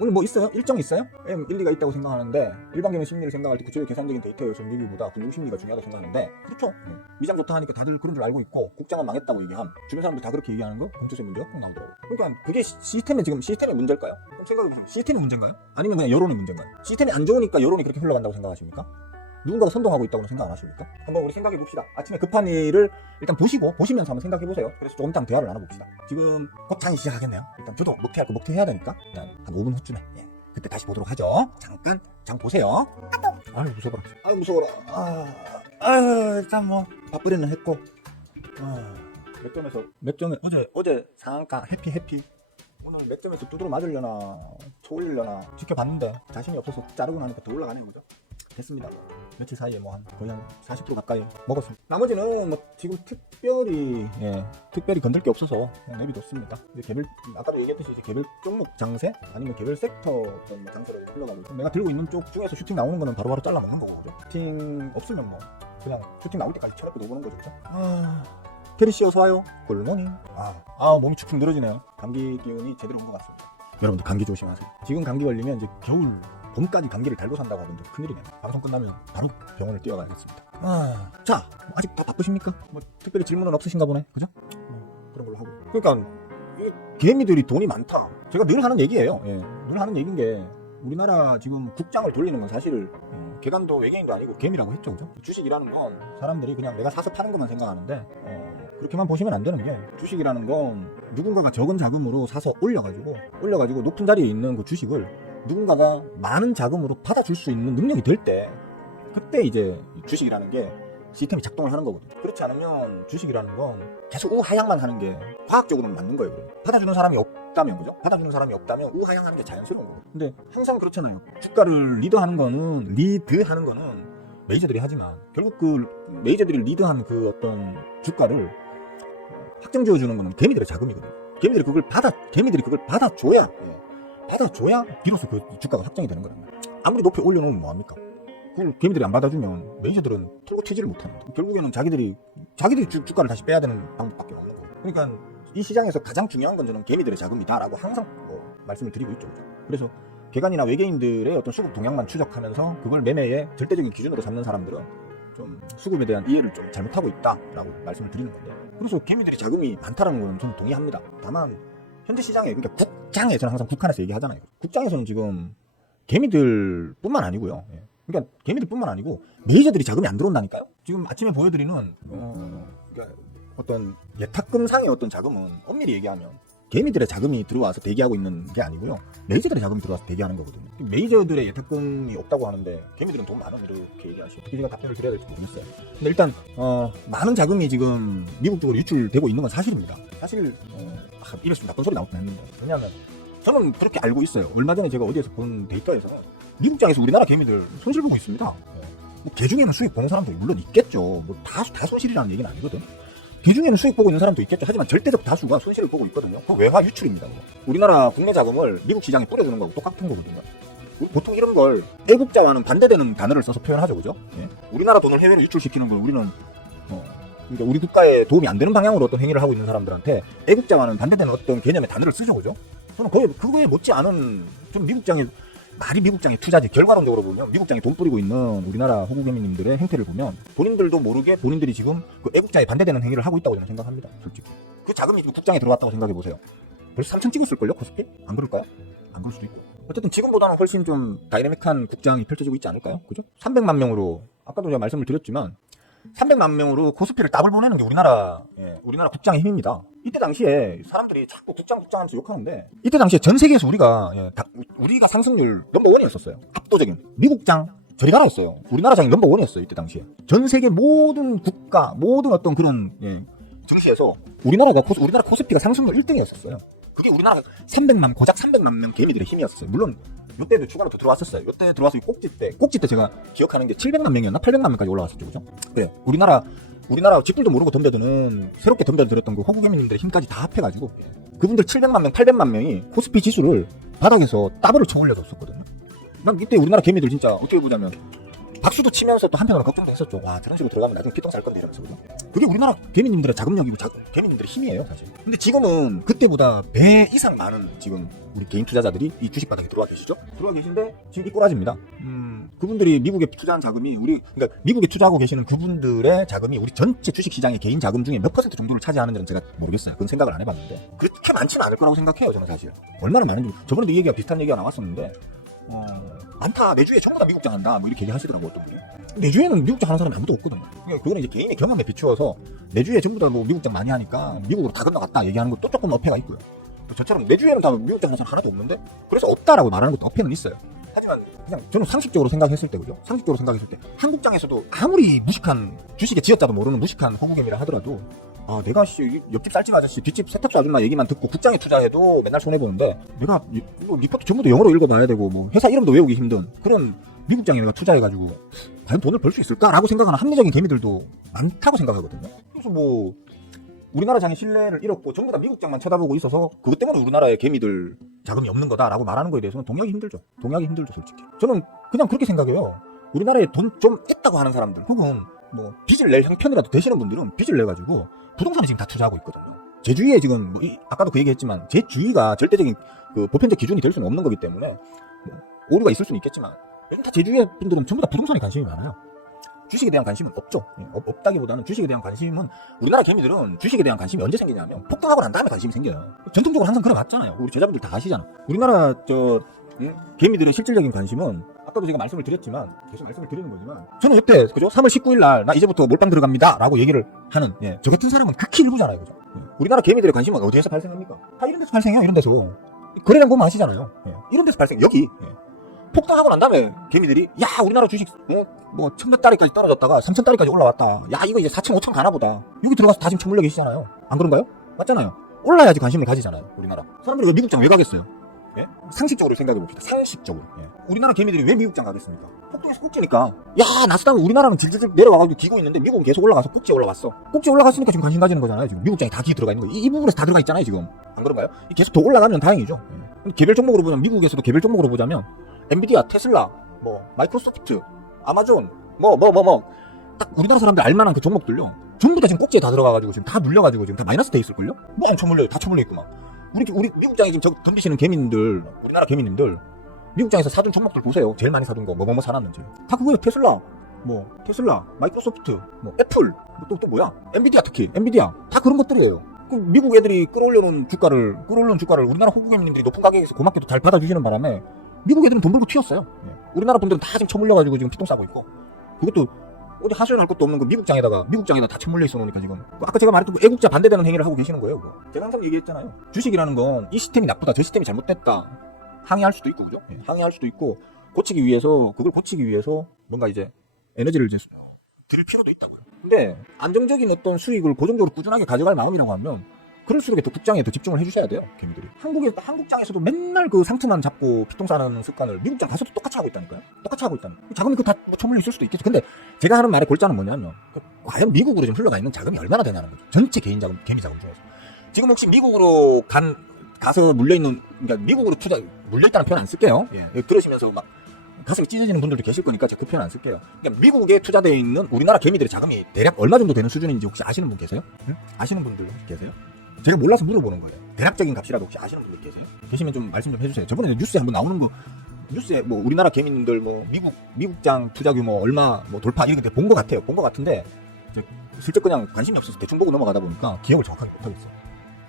오늘 뭐 있어요? 일정 있어요? 일리가 있다고 생각하는데, 일반적인 심리를 생각할 때 구체적 계산적인 데이터의 우선 리뷰보다 군중 심리가 중요하다고 생각하는데, 그렇죠. 위장 좋다 하니까 다들 그런 줄 알고 있고, 국장은 망했다고 얘기함. 주변 사람들 다 그렇게 얘기하는 거 경제세 문제가 꼭 나오더라고요. 그러니까 그게 시스템의 문제일까요? 그럼 생각해보세요. 시스템의 문제인가요? 아니면 그냥 여론의 문제인가요? 시스템이 안 좋으니까 여론이 그렇게 흘러간다고 생각하십니까? 누군가가 선동하고 있다고는 생각 안 하십니까? 한번 우리 생각해 봅시다. 아침에 급한 일을 일단 보시면서 한번 생각해 보세요. 그래서 조금 이따 대화를 나눠봅시다. 지금 곧 장이 시작하겠네요. 일단 저도 먹튀할 거 먹튀해야 되니까 일단 한 5분 후쯤에 그때 다시 보도록 하죠. 잠깐 장 보세요. 아유 무서워라. 아유 무서워라. 일단 뭐 밥벌이는 했고, 몇 점에 어제 상한가 해피 오늘 몇 점에서 두드러 맞으려나 초 올리려나 지켜봤는데 자신이 없어서 자르고 나니까 더 올라가네요. 그죠? 됐습니다. 며칠 사이에 뭐 한 거의 한 40% 가까이 먹었습니다. 나머지는 뭐 지금 특별히 건들 게 없어서 그냥 내비뒀습니다. 아까도 얘기했듯이 이제 개별 종목 장세 아니면 개별 섹터 장세로 흘러가고 있고, 내가 들고 있는 쪽 중에서 슈팅 나오는 거는 바로바로 잘라 먹는 거고, 그죠? 슈팅 없으면 뭐 그냥 슈팅 나올 때까지 쳐놓고 넣어보는 거죠, 그죠? 캐리씨 어서 와요. 굿모닝. 몸이 축축 늘어지네요. 감기 기운이 제대로 온 것 같습니다. 여러분들 감기 조심하세요. 지금 감기 걸리면 이제 봄까지 감기를 달고 산다고 하던데 큰일이네요. 방송 끝나면 바로 병원을 뛰어가야겠습니다. 자, 아직 다 바쁘십니까? 뭐 특별히 질문은 없으신가 보네, 그죠? 그런 걸로 하고. 그러니까 이게 개미들이 돈이 많다. 제가 늘 하는 얘기예요. 늘 하는 얘기인 게, 우리나라 지금 국장을 돌리는 건 사실 개간도 외계인도 아니고 개미라고 했죠, 그죠? 주식이라는 건 사람들이 그냥 내가 사서 파는 것만 생각하는데, 그렇게만 보시면 안 되는 게, 주식이라는 건 누군가가 적은 자금으로 사서 올려가지고 높은 자리에 있는 그 주식을 누군가가 많은 자금으로 받아줄 수 있는 능력이 될 때, 그때 이제 주식이라는 게 시스템이 작동을 하는 거거든요. 그렇지 않으면 주식이라는 건 계속 우하향만 하는 게 과학적으로는 맞는 거예요. 받아주는 사람이 없다면, 그죠? 받아주는 사람이 없다면 우하향하는 게 자연스러운 거예요. 근데 항상 그렇잖아요. 주가를 리드하는 거는 메이저들이 하지만, 결국 그 메이저들이 리드한 그 어떤 주가를 확정지어주는 거는 개미들의 자금이거든요. 개미들이 그걸 받아줘야 비로소 그 주가가 확정이 되는 거란 말이에요. 아무리 높이 올려놓으면 뭐합니까? 그걸 개미들이 안 받아주면 메이저들은 털고 튀지를 못합니다. 결국에는 자기들이 주가를 다시 빼야 되는 방법밖에 없는 거예요. 그러니까 이 시장에서 가장 중요한 건 저는 개미들의 자금이다라고 항상 말씀을 드리고 있죠. 그래서 개간이나 외계인들의 어떤 수급 동향만 추적하면서 그걸 매매의 절대적인 기준으로 삼는 사람들은 좀 수급에 대한 이해를 좀 잘못하고 있다라고 말씀을 드리는 건데, 그래서 개미들이 자금이 많다는 건 저는 동의합니다. 다만 현재 시장에, 그러니까 국장에, 저는 항상 국한에서 얘기하잖아요. 국장에서는 지금 개미들뿐만 아니고요. 그러니까 개미들뿐만 아니고 메이저들이 자금이 안 들어온다니까요. 지금 아침에 보여드리는 그러니까 어떤 예탁금상의 어떤 자금은 엄밀히 얘기하면 개미들의 자금이 들어와서 대기하고 있는 게 아니고요, 메이저들의 자금이 들어와서 대기하는 거거든요. 메이저들의 예탁금이 없다고 하는데 개미들은 돈 많아, 이렇게 얘기하시고, 어떻게 제가 답변을 드려야 될지 모르겠어요. 근데 일단 많은 자금이 지금 미국 쪽으로 유출되고 있는 건 사실입니다. 사실 이랬으면 나쁜 소리 나올 뻔했는데, 왜냐하면 저는 그렇게 알고 있어요. 얼마 전에 제가 어디에서 본 데이터에서는 미국장에서 우리나라 개미들 손실 보고 있습니다. 뭐 개 중에는 수익 보는 사람도 물론 있겠죠. 뭐 다 손실이라는 얘기는 아니거든. 개 중에는 수익 보고 있는 사람도 있겠죠. 하지만 절대적 다수가 손실을 보고 있거든요. 그 외화 유출입니다. 우리나라 국내 자금을 미국 시장에 뿌려주는 거하고 똑같은 거거든요. 보통 이런 걸 애국자와는 반대되는 단어를 써서 표현하죠, 그죠? 우리나라 돈을 해외로 유출시키는 건 우리는 그러니까 우리 국가에 도움이 안 되는 방향으로 어떤 행위를 하고 있는 사람들한테 애국자와는 반대되는 어떤 개념의 단어를 쓰죠, 그죠? 저는 거의 그거에 못지않은, 좀 미국장의 투자지, 결과론적으로 보면 미국장에 돈 뿌리고 있는 우리나라 호구개미님들의 행태를 보면 본인들도 모르게 본인들이 지금 그 애국자에 반대되는 행위를 하고 있다고 저는 생각합니다. 솔직히 그 자금이 지금 국장에 들어갔다고 생각해 보세요. 벌써 3천 찍었을걸요, 코스피? 안 그럴까요? 안 그럴 수도 있고. 어쨌든 지금보다는 훨씬 좀 다이내믹한 국장이 펼쳐지고 있지 않을까요? 그죠? 300만 명으로, 아까도 제가 말씀을 드렸지만 300만 명으로 코스피를 더블 보내는 게 우리나라 국장의 힘입니다. 이때 당시에 사람들이 자꾸 국장 하면서 욕하는데, 이때 당시에 전 세계에서 우리가 상승률 넘버원이었었어요. 압도적인. 미국장 저리 가라 했어요. 우리나라 장이 넘버원이었어요. 이때 당시에 전 세계 모든 국가, 모든 어떤 그런 증시에서 우리나라 코스피가 상승률 1등이었었어요. 그게 우리나라가 고작 300만 명 개미들의 힘이었어요. 물론 이때도 추가로 더 들어왔었어요. 이때 들어와서 꼭지 때 제가 기억하는 게 700만 명이었나 800만 명까지 올라왔었죠, 그죠? 그래, 우리나라 쥐뿔도 모르고 덤벼드는, 새롭게 덤벼들었던 그 호구개미님들의 힘까지 다 합해가지고 그분들 700만 명, 800만 명이 코스피 지수를 바닥에서 따블을 쳐 올려줬었거든요. 난 이때 우리나라 개미들 진짜 어떻게 보자면 박수도 치면서 또 한편으로 걱정도 했었죠. 와, 저런 식으로 들어가면 나중에 피똥 쌀 건데 이러면서. 그게 우리나라 개미님들의 자금력이고 개미님들의 힘이에요, 사실. 근데 지금은 그때보다 배 이상 많은 지금 우리 개인 투자자들이 이 주식 바닥에 들어와 계시죠? 들어와 계신데 지금 이 꼬라지입니다. 그분들이 미국에 투자한 자금이 그러니까 미국에 투자하고 계시는 그분들의 자금이 우리 전체 주식 시장의 개인 자금 중에 몇 % 정도를 차지하는지는 제가 모르겠어요. 그건 생각을 안 해봤는데 그렇게 많지는 않을 거라고 생각해요, 저는 사실. 얼마나 많은지. 저번에도 이 얘기가 비슷한 얘기가 나왔었는데 많다. 내주에 전부 다 미국장 한다. 뭐 이렇게 얘기하시더라고요, 어떤 분이. 내주에는 미국장 하는 사람이 아무도 없거든요. 그러니까 그거는 이제 개인의 경험에 비추어서 내주에 전부 다 뭐 미국장 많이 하니까 미국으로 다 건너갔다 얘기하는 것도 조금 어폐가 있고요. 저처럼 내주에는 다 미국장 하는 사람 하나도 없는데 그래서 없다라고 말하는 것도 어폐는 있어요. 하지만 그냥 저는 상식적으로 생각했을 때, 그죠? 상식적으로 생각했을 때 한국장에서도 아무리 무식한 주식의 지어자도 모르는 무식한 호구개미라 하더라도 내가 옆집 쌀집 아저씨, 뒷집 세탁소 아줌마 얘기만 듣고 국장에 투자해도 맨날 손해보는데 내가 리포트 전부 다 영어로 읽어봐야 되고 뭐 회사 이름도 외우기 힘든 그런 미국장에 내가 투자해가지고 과연 돈을 벌 수 있을까라고 생각하는 합리적인 개미들도 많다고 생각하거든요. 그래서 뭐 우리나라 장의 신뢰를 잃었고 전부 다 미국장만 쳐다보고 있어서 그것 때문에 우리나라의 개미들 자금이 없는 거다라고 말하는 거에 대해서는 동의하기 힘들죠. 솔직히. 저는 그냥 그렇게 생각해요. 우리나라에 돈 좀 있다고 하는 사람들 혹은 뭐 빚을 낼 형편이라도 되시는 분들은 빚을 내가지고 부동산에 지금 다 투자하고 있거든요. 제 주위에 지금 아까도 그 얘기했지만 제 주위가 절대적인 그 보편적 기준이 될 수는 없는 거기 때문에 뭐 오류가 있을 수는 있겠지만 요즘 다 제 주위의 분들은 전부 다 부동산에 관심이 많아요. 주식에 대한 관심은 없죠. 없다기보다는 주식에 대한 관심은 우리나라 개미들은 주식에 대한 관심이 언제 생기냐면 폭등하고 난 다음에 관심이 생겨요. 전통적으로 항상 그래왔잖아요. 우리 제자분들 다 아시잖아. 우리나라 개미들의 실질적인 관심은 아까도 제가 말씀을 드렸지만 계속 말씀을 드리는 거지만 저는 이때 그죠? 3월 19일 날 나 이제부터 몰빵 들어갑니다 라고 얘기를 하는 저 같은 사람은 극히 일부잖아요. 그죠? 우리나라 개미들의 관심은 어디에서 발생합니까? 다 이런 데서 발생해요. 이런 데서 거래량 보면 아시잖아요. 이런 데서 발생. 여기 폭등하고 난 다음에 개미들이 야 우리나라 주식 뭐 1000몇 다리까지 떨어졌다가 3000다리까지 올라왔다. 야 이거 이제 4000, 5000 가나보다. 여기 들어가서 다 지금 처물려 계시잖아요. 안 그런가요? 맞잖아요. 올라야지 관심을 가지잖아요. 우리나라 사람들이 왜 미국장 왜 가겠어요? 상식적으로 생각해 봅시다. 상식적으로. 우리나라 개미들이 왜 미국장 가겠습니까? 폭등해서 꼭지니까. 야 나스닥 우리나라는 질질 내려와가지고 기고 있는데 미국은 계속 올라가서 꼭지에 올라왔어. 꼭지에 올라갔으니까 지금 관심 가지는 거잖아요. 지금 미국장이 다 기 들어가 있는 거예요. 이 부분에서 다 들어가 있잖아요. 지금 안 그런가요? 계속 더 올라가면 다행이죠. 개별 종목으로 보면 미국에서도 개별 종목으로 보자면 엔비디아, 테슬라, 뭐 마이크로소프트, 아마존, 딱 우리나라 사람들 알만한 그 종목들요. 전부 다 지금 꼭지에 다 들어가가지고 지금 다 물려가지고 지금 다 마이너스 돼 있을걸요? 뭐 안 쳐물려요. 다 쳐물려 있구만. 우리 미국장에 지금 덤비시는 개미님들, 우리나라 개미님들, 미국장에서 사둔 종목들 보세요. 제일 많이 사둔 거, 뭐 사놨는지. 다 그거예요. 테슬라, 마이크로소프트, 애플, 또 뭐야? 엔비디아 특히, 다 그런 것들이에요. 그 미국 애들이 끌어올려놓은 주가를 우리나라 호구개미님들이 높은 가격에서 고맙게도 잘 받아주시는 바람에 미국 애들은 돈 벌고 튀었어요. 우리나라 분들은 다 지금 처물려가지고 지금 피똥 싸고 있고, 그것도 어디 하소연할 것도 없는 그 미국장에다 다 처물려 있어 놓으니까 지금 아까 제가 말했던 그 애국자 반대되는 행위를 하고 계시는 거예요. 그거. 제가 항상 얘기했잖아요. 주식이라는 건 이 시스템이 나쁘다, 저 시스템이 잘못됐다 항의할 수도 있고, 그죠? 항의할 수도 있고 그걸 고치기 위해서 뭔가 이제 에너지를 이제 드릴 필요도 있다고요. 근데 안정적인 어떤 수익을 고정적으로 꾸준하게 가져갈 마음이라고 하면 그럴수록 더 국장에 더 집중을 해주셔야 돼요. 개미들이. 한국장에서도 맨날 그 상투만 잡고 피똥 싸는 습관을 미국장 가서도 똑같이 하고 있다니까요. 자금이 그 다 처물려 있을 수도 있겠죠. 근데 제가 하는 말의 골자는 뭐냐면 과연 미국으로 지금 흘러가 있는 자금이 얼마나 되냐는 거죠. 전체 개미 자금 중에서. 지금 혹시 미국으로 가서 물려있는, 그러니까 미국으로 물려있다는 표현 안 쓸게요. 들으시면서 막 가슴이 찢어지는 분들도 계실 거니까 제가 그 표현 안 쓸게요. 그러니까 미국에 투자되어 있는 우리나라 개미들의 자금이 대략 얼마 정도 되는 수준인지 혹시 아시는 분 계세요? 아시는 분들 계세요? 제가 몰라서 물어보는 거예요. 대략적인 값이라도 혹시 아시는 분들 계세요? 계시면 좀 말씀 좀 해주세요. 저번에 뉴스에 한번 나오는 거, 뉴스에 뭐 우리나라 개미님들 뭐 미국장 투자 규모 얼마 뭐 돌파 이런 거 본 것 같아요. 본 것 같은데 슬쩍 그냥 관심이 없어서 대충 보고 넘어가다 보니까 기억을 정확하게 못하겠어요.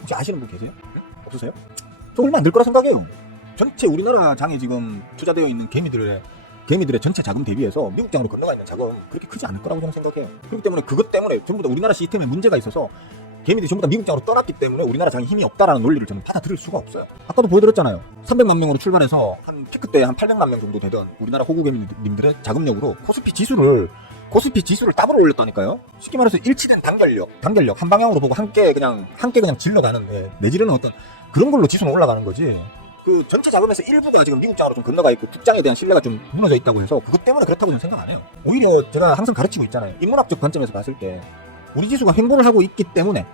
혹시 아시는 분 계세요? 없으세요? 저 얼마 안 될 거라 생각해요. 전체 우리나라 장에 지금 투자되어 있는 개미들의 전체 자금 대비해서 미국장으로 건너가 있는 자금 그렇게 크지 않을 거라고 저는 생각해요. 그렇기 때문에 그것 때문에 전부 다 우리나라 시스템에 문제가 있어서 개미들이 전부 다 미국장으로 떠났기 때문에 우리나라 장에 힘이 없다라는 논리를 저는 받아들일 수가 없어요. 아까도 보여드렸잖아요. 300만 명으로 출발해서 한 피크 때 한 800만 명 정도 되던 우리나라 호구개미님들의 자금력으로 코스피 지수를 따블로 올렸다니까요. 쉽게 말해서 일치된 단결력 한 방향으로 보고 함께 그냥 질러가는 내지르는 어떤 그런 걸로 지수는 올라가는 거지. 그 전체 자금에서 일부가 지금 미국장으로 좀 건너가 있고 국장에 대한 신뢰가 좀 무너져 있다고 해서 그것 때문에 그렇다고 저는 생각 안 해요. 오히려 제가 항상 가르치고 있잖아요. 인문학적 관점에서 봤을 때 우리 지수가 횡보를 하고 있기 때문에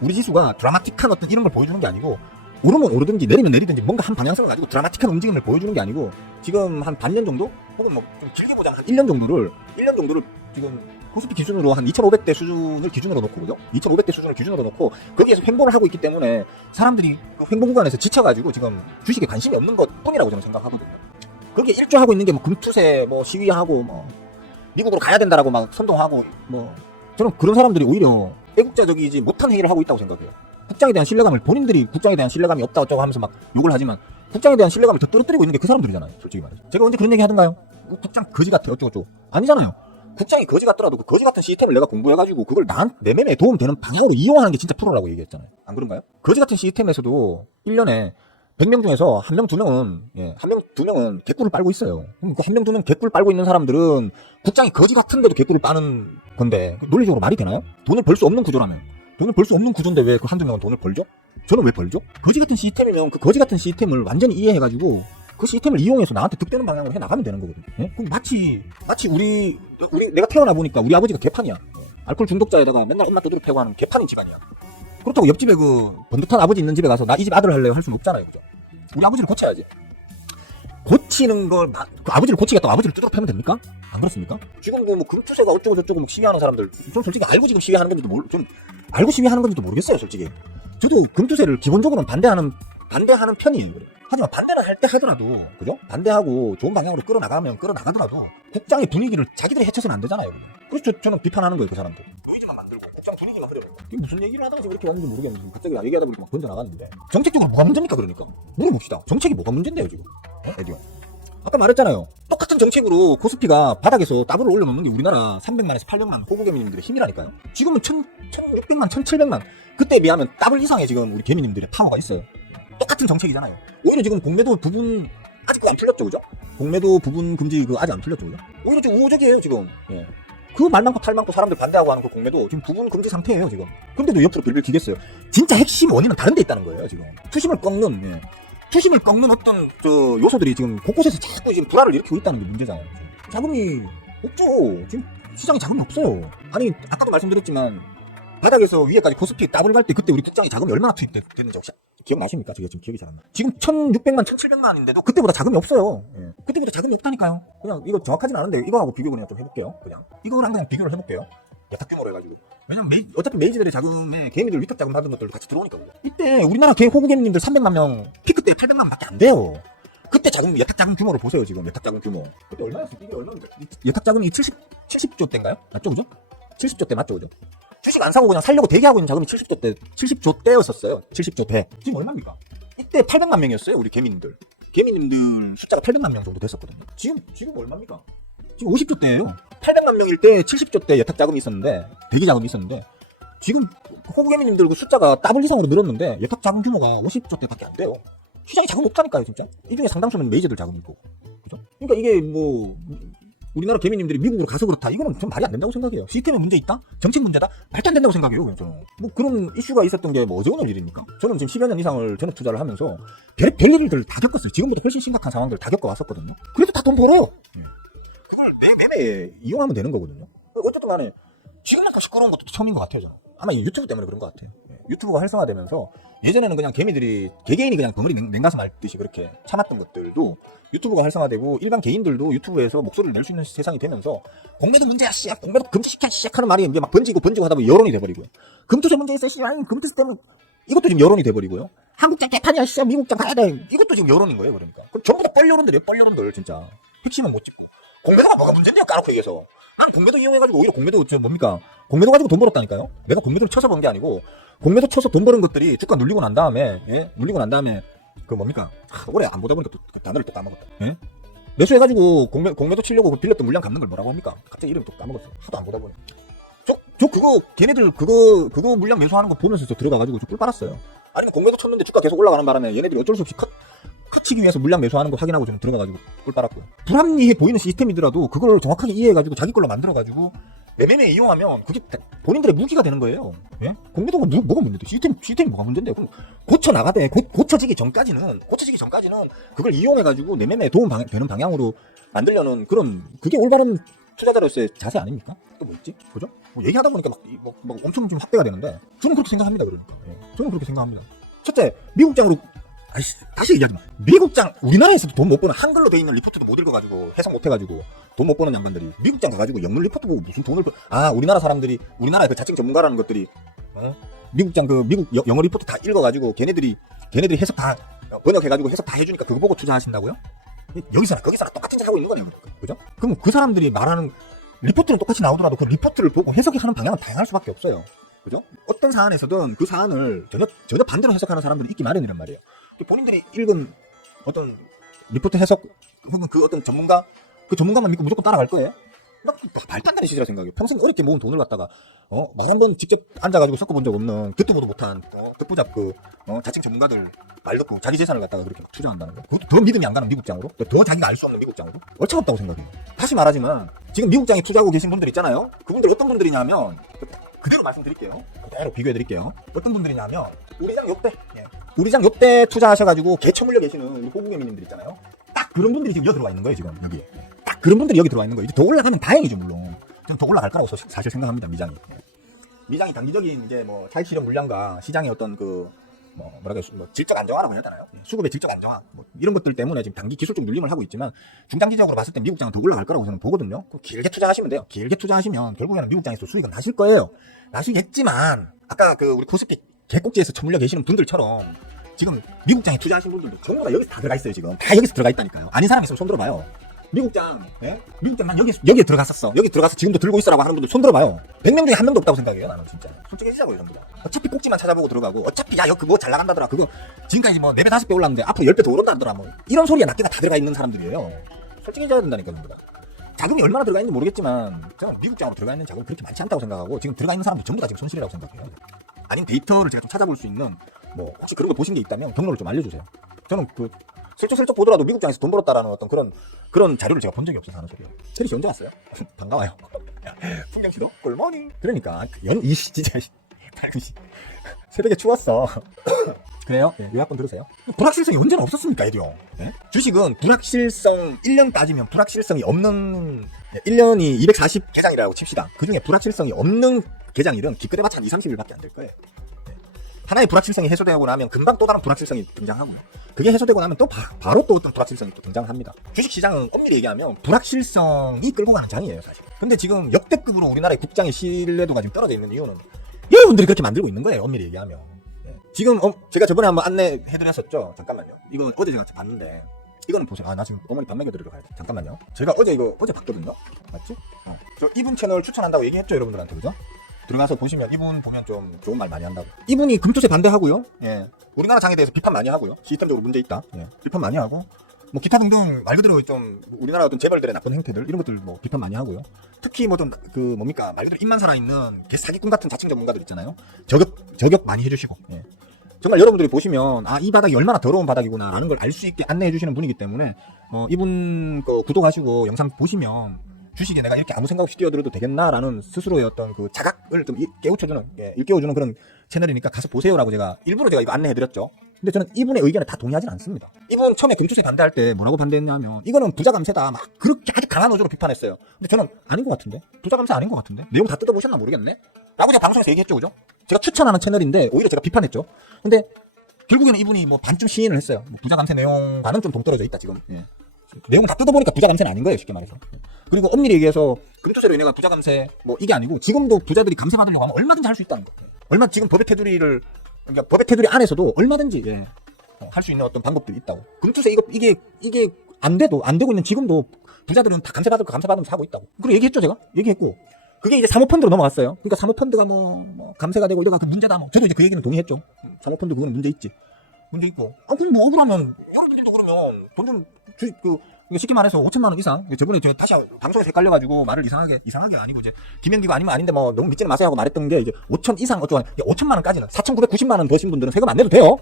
우리 지수가 드라마틱한 어떤 이런 걸 보여주는 게 아니고 오르면 오르든지 내리면 내리든지 뭔가 한 방향성을 가지고 드라마틱한 움직임을 보여주는 게 아니고 지금 한 반년 정도 혹은 뭐 좀 길게 보자면 한 1년 정도를 지금 코스피 기준으로 한 2,500대 수준을 기준으로 놓고 그죠? 2,500대 수준을 기준으로 놓고 거기에서 횡보를 하고 있기 때문에 사람들이 그 횡보 구간에서 지쳐가지고 지금 주식에 관심이 없는 것 뿐이라고 저는 생각하거든요. 거기에 일조하고 있는 게 뭐 금투세 뭐 시위하고 뭐 미국으로 가야 된다라고 막 선동하고 뭐 저는 그런 사람들이 오히려 애국자적이지 못한 행위를 하고 있다고 생각해요. 국장에 대한 신뢰감을 본인들이 국장에 대한 신뢰감이 없다 어쩌고 하면서 막 욕을 하지만 국장에 대한 신뢰감을 더 떨어뜨리고 있는 게 그 사람들이잖아요. 솔직히 말해서 제가 언제 그런 얘기 하던가요? 국장 거지 같아 어쩌고저쩌고 아니잖아요. 국장이 거지 같더라도 그 거지 같은 시스템을 내가 공부해가지고 그걸 내 매매에 도움되는 방향으로 이용하는 게 진짜 프로라고 얘기했잖아요. 안 그런가요? 거지 같은 시스템에서도 1년에 100명 중에서 1명, 2명은, 예, 1명, 2명은 개꿀을 빨고 있어요. 그럼 그 1명, 2명 개꿀 빨고 있는 사람들은 국장이 거지 같은데도 개꿀을 빠는 건데, 논리적으로 말이 되나요? 돈을 벌 수 없는 구조라면. 돈을 벌 수 없는 구조인데 왜 그 한두 명은 돈을 벌죠? 저는 왜 벌죠? 거지 같은 시스템이면 그 거지 같은 시스템을 완전히 이해해가지고, 그 시스템을 이용해서 나한테 득되는 방향으로 해 나가면 되는 거거든요. 예? 그럼 마치 내가 태어나 보니까 우리 아버지가 개판이야. 예. 알코올 중독자에다가 맨날 엄마 두드려 패고 하는 개판인 집안이야. 그렇다고 옆집에 그 번듯한 아버지 있는 집에 가서 나 이 집 아들 할래요 할 수는 없잖아요. 그죠? 우리 아버지를 고쳐야지. 고치는 걸, 그 아버지를 고치겠다고 아버지를 두드려 패면 됩니까? 안 그렇습니까? 지금 뭐 금투세가 어쩌고 저쩌고 막 시위하는 사람들, 좀 솔직히 알고 지금 시위하는 건지도 좀 알고 시위하는 건지도 모르겠어요, 솔직히. 저도 금투세를 기본적으로는 반대하는 편이에요. 하지만 반대는 할 때 하더라도, 그죠? 반대하고 좋은 방향으로 끌어나가더라도, 국장의 분위기를 자기들이 해쳐서는 안 되잖아요. 그래서 저는 비판하는 거예요, 그 사람들. 노이즈만 만들고, 국장 분위기만 흐려버리고. 이게 무슨 얘기를 하다가 지금 이렇게 왔는지 모르겠는데, 갑자기 얘기하다 보니까 막 번져나갔는데. 정책적으로 뭐가 문제입니까, 그러니까? 물어봅시다. 정책이 뭐가 문제인데요, 지금? 에디오. 아까 말했잖아요. 똑같은 정책으로 코스피가 바닥에서 더블을 올려놓는 게 우리나라 300만에서 800만 호구 개미님들의 힘이라니까요. 지금은 1,600만, 1,700만. 그때에 비하면 더블 이상의 지금 우리 개미님들의 파워가 있어요. 똑같은 정책이잖아요. 오히려 지금 공매도 부분 아직도 안 풀렸죠, 그죠? 공매도 부분 금지 그거 아직 안 풀렸죠, 그죠? 오히려 지금 우호적이에요, 지금. 예. 그 말 많고 탈 많고 사람들 반대하고 하는 그 공매도 지금 부분 금지 상태예요, 지금. 근데도 옆으로 빌빌 기겠어요. 진짜 핵심 원인은 다른 데 있다는 거예요, 지금. 투심을 꺾는 어떤 요소들이 지금 곳곳에서 자꾸 지금 불화를 일으키고 있다는 게 문제잖아요. 지금. 자금이 없죠. 지금 시장에 자금이 없어요. 아니 아까도 말씀드렸지만 바닥에서 위에까지 코스피 더블 갈 때 그때 우리 국장이 자금이 얼마나 투입됐는지 혹시 기억나십니까? 제가 지금 기억이 잘 안 나. 지금 1,600만, 1,700만인데도 그때보다 자금이 없어요. 예. 그때보다 자금이 없다니까요. 그냥 이거 정확하진 않은데 이거하고 비교 그냥 좀 해볼게요. 이거랑 그냥 비교를 해볼게요. 예탁 규모로 해가지고. 왜냐면 어차피 메이지들의 자금에 개미들 위탁 자금 받은 것들도 같이 들어오니까. 이때 우리나라 호구 개미님들 300만 명 피크 때 800만밖에 안 돼요. 그때 예탁 자금 규모를 보세요. 지금 예탁 자금 규모. 그때 얼마였어? 이게 얼마인데? 예탁 자금이 70조 대인가요? 맞죠, 그죠? 70조 대 맞죠, 그죠? 주식 안 사고 그냥 살려고 대기하고 있는 자금이 70조 대였었어요. 70조 대. 지금 얼마입니까? 이때 800만 명이었어요, 우리 개미님들 숫자가 800만 명 정도 됐었거든요. 지금 얼마입니까? 지금 50조 대예요. 800만 명일 때 70조 대 예탁 자금이 있었는데, 대기 자금이 있었는데, 지금 호구 개미님들 그 숫자가 더블 이상으로 늘었는데 예탁 자금 규모가 50조 대밖에 안 돼요. 시장에 자금 없다니까요, 진짜. 이 중에 상당수는 메이저들 자금이고, 그죠? 그러니까 이게 뭐 우리나라 개미님들이 미국으로 가서 그렇다. 이거는 좀 말이 안 된다고 생각해요. 시스템에 문제 있다? 정책 문제다? 말도 안 된다고 생각해요. 그냥 저는. 뭐 그런 이슈가 있었던 게 뭐 어제 오늘 일입니까? 저는 지금 10여 년 이상을 전업 투자를 하면서 별일들 다 겪었어요. 지금보다 훨씬 심각한 상황들 다 겪어왔었거든요. 그래도 다 돈 벌어요. 그걸 내 매매에 이용하면 되는 거거든요. 어쨌든 간에 지금만큼 시끄러운 것도 처음인 것 같아요. 저는. 아마 유튜브 때문에 그런 것 같아요. 유튜브가 활성화되면서 예전에는 그냥 개개인이 그냥 덩어리 냉가슴 앓듯이 그렇게 참았던 것들도 유튜브가 활성화되고 일반 개인들도 유튜브에서 목소리를 낼 수 있는 세상이 되면서 공매도 문제야 씨, 공매도 금지시켜 씨 하는 말이 이제 막 번지고 하다 보면 여론이 돼버리고요. 금투세 문제 있어 씨, 아니 금투세 때문에 이것도 지금 여론이 돼버리고요. 한국장 개판이야 씨, 미국장 가야 돼. 이것도 지금 여론인 거예요. 그러니까 그럼 전부 다 뻘여론들이에요. 뻘여론들 진짜 핵심은 못 짚고 공매도가 뭐가 문제인데요? 까놓고 얘기해서 난 공매도 이용해가지고 오히려 공매도 뭡니까? 공매도 가지고 돈 벌었다니까요. 내가 공매도를 쳐서 번 게 아니고 공매도 쳐서 돈 버는 것들이 주가 눌리고 난 다음에 그 뭡니까? 오래 안 보다 보니까 또 단어를 또 까먹었다. 예? 매수해가지고 공매도 치려고 빌렸던 물량 갚는 걸 뭐라고 합니까? 갑자기 이름 또 까먹었어. 하도 안 보다 보니. 저 그거 걔네들 그거 물량 매수하는 거 보면서 저 들어가가지고 좀 꿀 빨았어요. 아니면 공매도 쳤는데 주가 계속 올라가는 바람에 얘네들이 어쩔 수 없이 컷치기 위해서 물량 매수하는 거 확인하고 좀 들어가가지고 꿀 빨았고요. 불합리해 보이는 시스템이더라도 그걸 정확하게 이해해가지고 자기 걸로 만들어가지고 매매에 이용하면 그게 본인들의 무기가 되는 거예요. 예? 공매도가 뭐가 문제인데? 시스템이 뭐가 문제인데? 그럼 고쳐나가되 고쳐지기 전까지는 그걸 이용해가지고 내 매매에 도움 되는 방향으로 만들려는 그게 올바른 투자자로서의 자세 아닙니까? 또 뭐 있지? 그죠? 뭐 얘기하다 보니까 막 엄청 좀 확대가 되는데 저는 그렇게 생각합니다. 그러니까 저는 그렇게 생각합니다. 첫째, 미국장으로 다시 얘기하지 마. 미국장, 우리나라에서도 돈 못 버는 한글로 돼 있는 리포트도 못 읽어가지고 해석 못 해가지고 돈 못 버는 양반들이 미국장 가가지고 영문 리포트 보고 무슨 돈을 우리나라 사람들이, 우리나라의 그 자칭 전문가라는 것들이 미국장 미국 영어 리포트 다 읽어가지고 걔네들이 해석 다 번역해가지고 해석 다 해주니까 그거 보고 투자하신다고요? 여기서나 거기서나 똑같은 짓 하고 있는 거네요. 그죠? 그럼 그 사람들이 말하는 리포트는 똑같이 나오더라도 그 리포트를 보고 해석하는 방향은 다양할 수밖에 없어요. 그죠? 어떤 사안에서든 그 사안을 전혀 반대로 해석하는 사람들이 있기 마련이란 말이에요. 본인들이 읽은 어떤 리포트 해석 혹은 그 어떤 전문가, 그 전문가만 믿고 무조건 따라갈 거예요? 말도 안 되는 시기라 생각해요. 평생 어렵게 모은 돈을 갖다가 말 한번 직접 앉아가지고 섞어본 적 없는, 듣도 보도 못한 듣보잡 자칭 전문가들 말 듣고 자기 재산을 갖다가 그렇게 막 투자한다는 거, 그것도 더 믿음이 안 가는 미국장으로, 더 자기가 알 수 없는 미국장으로 얼차없다고 생각해요. 다시 말하지만 지금 미국장에 투자하고 계신 분들 있잖아요. 그분들 어떤 분들이냐면, 그대로 말씀드릴게요. 그대로 비교해드릴게요. 어떤 분들이냐면 우리장 역대 투자하셔가지고 개처 물려 계시는 우리 호국애민님들 있잖아요. 딱 그런 분들이 지금 여기 들어와 있는 거예요. 지금 여기 딱 그런 분들이 여기 들어와 있는 거예요. 이제 더 올라가면 다행이죠. 물론 저는 더 올라갈 거라고 사실 생각합니다. 미장이 단기적인 이제 뭐 차익 실현 물량과 시장의 어떤 질적 안정화라고 해야 되나요? 수급의 질적 안정화 이런 것들 때문에 지금 단기 기술적 눌림을 하고 있지만 중장기적으로 봤을 때 미국장은 더 올라갈 거라고 저는 보거든요. 길게 투자하시면 돼요. 길게 투자하시면 결국에는 미국장에서 수익은 나실 거예요. 나시겠지만 아까 우리 코스피 개꼭지에서 처물려 계시는 분들처럼 지금 미국장에 투자하신 분들도 전부 다 여기서 다 들어가 있어요. 지금 다 여기서 들어가 있다니까요. 아닌 사람 있으면 손 들어봐요. 미국장 난 여기에 들어갔었어. 여기 들어가서 지금도 들고 있어라고 하는 분들 손 들어봐요. 100명 중에 한 명도 없다고 생각해요. 나는 진짜 솔직해지자고요. 전부 다 어차피 꼭지만 찾아보고 들어가고, 어차피 여기 뭐 잘 나간다더라, 그거 지금까지 뭐 4배 5배 올랐는데 앞으로 10배 더 오른다더라, 뭐 이런 소리에 낱개가 다 들어가 있는 사람들이에요. 솔직해져야 된다니까. 전부 다 자금이 얼마나 들어가 있는지 모르겠지만 저는 미국장으로 들어가 있는 자금이 그렇게 많지 않다고 생각하고, 지금 들어가 있는 사람들 전부 다 지금 손실이라고 생각해요. 아니면 데이터를 제가 좀 찾아볼 수 있는 혹시 그런 거 보신 게 있다면 경로를 좀 알려주세요. 저는 슬쩍 보더라도 미국장에서 돈 벌었다라는 어떤 그런 자료를 제가 본 적이 없어서 하는 소리예요. 세리 씨 언제 왔어요? 반가워요. 풍경 씨도 굿모닝. 그러니까 진짜 새벽에 추웠어. 그래요? 요약 좀 들으세요. 불확실성이 언제나 없었습니까, 애들요? 주식은 1년 따지면 불확실성이 없는, 1년이 240계장이라고 칩시다. 그 중에 불확실성이 없는 계장일은 기껏해봤자 한 2-30일밖에 안 될 거예요. 하나의 불확실성이 해소되고 나면 금방 또 다른 불확실성이 등장하고, 그게 해소되고 나면 또 바로 또 어떤 불확실성이 또 등장합니다. 주식시장은 엄밀히 얘기하면 불확실성이 끌고 가는 장이에요, 사실. 근데 지금 역대급으로 우리나라의 국장의 신뢰도가 지금 떨어져 있는 이유는 여러분들이 그렇게 만들고 있는 거예요, 엄밀히 얘기하면. 지금 제가 저번에 한번 안내해드렸었죠. 잠깐만요. 이건 어제 제가 봤는데, 이거는 보세요. 나 지금 어머니 밥 먹여드리러 가야 돼. 잠깐만요. 제가 어제 봤거든요. 맞지? 저 이분 채널 추천한다고 얘기했죠, 여러분들한테. 그죠? 들어가서 보시면 이분 보면 좀 좋은 말 많이 한다고. 이분이 금투세 반대하고요. 우리나라 장에 대해서 비판 많이 하고요. 시스템적으로 문제 있다. 비판 많이 하고, 기타 등등 말 그대로 좀 우리나라 어떤 재벌들의 나쁜 행태들 이런 것들 비판 많이 하고요. 특히 말 그대로 입만 살아있는 사기꾼 같은 자칭 전문가들 있잖아요. 저격 많이 해주시고. 정말 여러분들이 보시면 이 바닥이 얼마나 더러운 바닥이구나 라는 걸 알 수 있게 안내해 주시는 분이기 때문에 이분 구독하시고 영상 보시면 주식에 내가 이렇게 아무 생각 없이 뛰어들어도 되겠나라는 스스로의 어떤 자각을 좀 일깨워주는 그런 채널이니까 가서 보세요라고 제가 일부러 이거 안내해드렸죠. 근데 저는 이분의 의견에 다 동의하진 않습니다. 이분 처음에 금투세 반대할 때 뭐라고 반대했냐면, 이거는 부자 감세다 막 그렇게 아주 강한 어조로 비판했어요. 근데 저는 아닌 것 같은데, 부자 감세 아닌 것 같은데, 내용 다 뜯어보셨나 모르겠네 라고 제가 방송에서 얘기했죠. 그죠? 제가 추천하는 채널인데 오히려 제가 비판했죠. 근데 결국에는 이분이 반쯤 시인을 했어요. 부자 감세 내용과는 좀 동떨어져 있다 지금. 내용을 다 뜯어보니까 부자 감세는 아닌 거예요, 쉽게 말해서. 그리고 엄밀히 얘기해서 금투세로 인해가 부자 감세 이게 아니고, 지금도 부자들이 감세 받으려고 하면 얼마든지 할 수 있다는 거. 지금 법의 테두리 안에서도 얼마든지 할 수 있는 어떤 방법들이 있다고. 금투세 이게 안 되고 있는 지금도 부자들은 다 감세받으면서 하고 있다고. 그리고 얘기했죠, 제가. 얘기했고. 그게 이제 사모펀드로 넘어갔어요. 그러니까 사모펀드가 감세가 되고 이래가 문제다 저도 이제 그 얘기는 동의했죠. 사모펀드 그거는 문제 있지. 문제 있고. 그럼 억울하면 여러분들도 그러면 돈 좀 쉽게 말해서 5천만 원 이상. 저번에 제가 다시 방송에서 헷갈려가지고 말을 이상하게 아니고, 이제 김현기가 아니면 아닌데 너무 믿지는 마세요 하고 말했던 게, 이제 5천 이상 5천만 원까지는 4,990만 원 버신 분들은 세금 안 내도 돼요.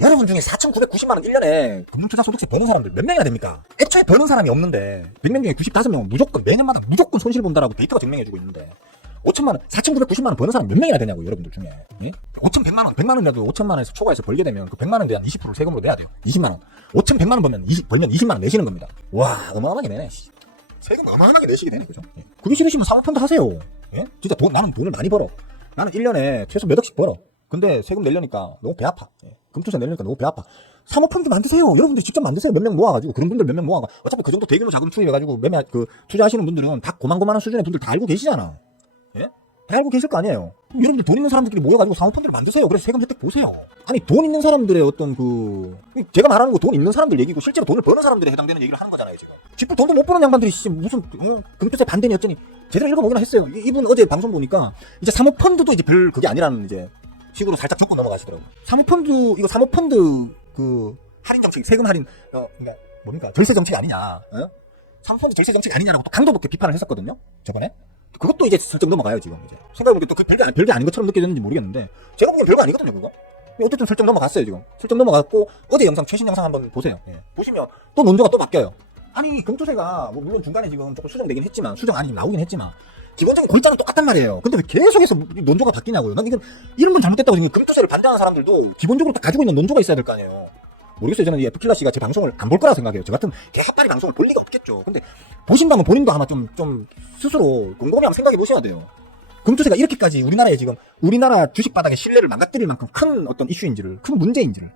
여러분 중에 4,990만 원 1년에 금융투자소득세 버는 사람들 몇 명이나 됩니까? 애초에 버는 사람이 없는데 100명 중에 95명은 매년마다 무조건 손실 본다라고 데이터가 증명해주고 있는데, 5천만 원, 4,990만 원 버는 사람 몇 명이나 되냐고, 여러분들 중에. 100만 원이라도 5천만 원에서 초과해서 벌게 되면 그 100만 원에 대한 20%를 세금으로 내야 돼요. 20만 원. 5,100만 원 벌면 20만 원 내시는 겁니다. 와, 어마어마하게 내네. 세금 어마어마하게 내시게 되는 거죠. 예. 그게 싫으시면 사모펀드 하세요. 예? 진짜 나는 돈을 많이 벌어. 나는 1년에 최소 몇 억씩 벌어. 근데 세금 내려니까 너무 배 아파. 예. 금투세 내려니까 너무 배 아파. 사모펀드 만드세요. 여러분들 직접 만드세요. 몇 명 모아가지고. 그런 분들 몇 명 모아가. 어차피 그 정도 대규모 자금 투입해가지고 투자하시는 분들은 다 고만고만한 수준의 분들 다 알고 계시잖아. 예? 다 알고 계실 거 아니에요. 여러분들 돈 있는 사람들끼리 모여가지고 사모펀드를 만드세요. 그래서 세금 혜택 보세요. 아니 돈 있는 사람들의 어떤 제가 말하는 거 돈 있는 사람들 얘기고 실제로 돈을 버는 사람들에 해당되는 얘기를 하는 거잖아요 지금. 지금 돈도 못 버는 양반들이 무슨 금투세 반대니 어쩌니 제대로 읽어보기나 했어요. 이분 어제 방송 보니까 이제 사모펀드도 이제 별 그게 아니라는 이제 식으로 살짝 접고 넘어가시더라고요. 사모펀드 할인 정책, 세금 할인 그러니까 뭡니까 절세 정책이 아니냐? 사모펀드 절세 정책이 아니냐라고 또 강도 높게 비판을 했었거든요 저번에. 그것도 이제 슬쩍 넘어가요 지금. 이제 생각해보니까 또 그 별게 아닌 것처럼 느껴졌는지 모르겠는데 제가 보기엔 별거 아니거든요 그거. 어쨌든 슬쩍 넘어갔어요 지금. 슬쩍 넘어갔고 어제 영상 최신 영상 한번 보세요. 예. 보시면 또 논조가 또 바뀌어요. 아니 금투세가 뭐 물론 중간에 지금 조금 수정되긴 했지만 수정 아니 나오긴 했지만 기본적인 골자는 똑같단 말이에요. 근데 왜 계속해서 논조가 바뀌냐고요. 난 이건 이런 건 잘못됐다고 지금 금투세를 반대하는 사람들도 기본적으로 딱 가지고 있는 논조가 있어야 될 거 아니에요. 모르겠어요. 저는 이 F킬러 씨가 제 방송을 안 볼 거라 생각해요. 저 같은 개 핫바리 방송을 볼 리가 없겠죠. 근데 보신다면 본인도 아마 좀 스스로 곰곰이 한번 생각해 보셔야 돼요. 금투세가 이렇게까지 우리나라 주식 바닥의 신뢰를 망가뜨릴 만큼 큰 어떤 이슈인지를, 큰 문제인지를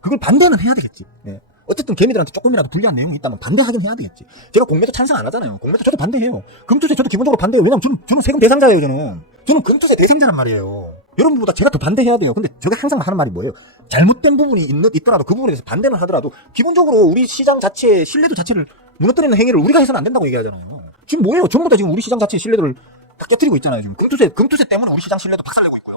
그걸 반대는 해야 되겠지. 네. 어쨌든 걔네들한테 조금이라도 불리한 내용이 있다면 반대하긴 해야 되겠지. 제가 공매도 찬성 안 하잖아요. 공매도 저도 반대해요. 금투세 저도 기본적으로 반대해요. 왜냐면 저는 세금 대상자예요. 저는 금투세 대상자란 말이에요. 여러분보다 제가 더 반대해야 돼요. 근데 제가 항상 하는 말이 뭐예요? 잘못된 부분이 있더라도 그 부분에 대해서 반대는 하더라도 기본적으로 우리 시장 자체의 신뢰도 자체를 무너뜨리는 행위를 우리가 해서는 안 된다고 얘기하잖아요. 지금 뭐예요? 전부 다 지금 우리 시장 자체의 신뢰도를 다 깨뜨리고 있잖아요. 지금 금투세 때문에 우리 시장 신뢰도 박살내고 있고요.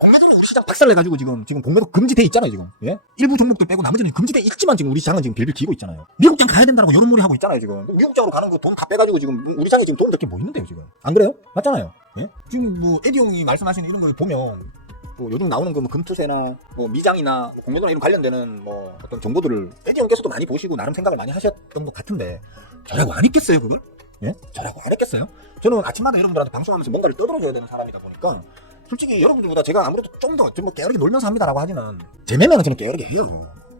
공매도는 우리 시장 박살내가지고 지금 공매도 금지돼 있잖아요. 지금. 예? 일부 종목들 빼고 나머지는 금지돼 있지만 지금 우리 시장은 지금 빌빌 기고 있잖아요. 미국장 가야 된다고 여론몰이 하고 있잖아요. 지금 미국장으로 가는 거 돈 다 빼가지고 지금 우리 장에 지금 도움 될 게 뭐 있는데요. 지금 안 그래요? 맞잖아요. 예? 지금 뭐 에디 형이 말씀하시는 이런 걸 보면 뭐 요즘 나오는 그 뭐 금투세나 뭐 미장이나 공매도나 이런 관련되는 뭐 어떤 정보들을 에디 형께서도 많이 보시고 나름 생각을 많이 하셨던 것 같은데 저라고 안 했겠어요 그걸? 예? 저라고 안 했겠어요? 저는 아침마다 여러분들한테 방송하면서 뭔가를 떠들어줘야 되는 사람이다 보니까 솔직히 여러분들보다 제가 아무래도 좀 더 뭐 게으르게 놀면서 합니다라고 하지는 제 매매는 저는 게으르게 해요.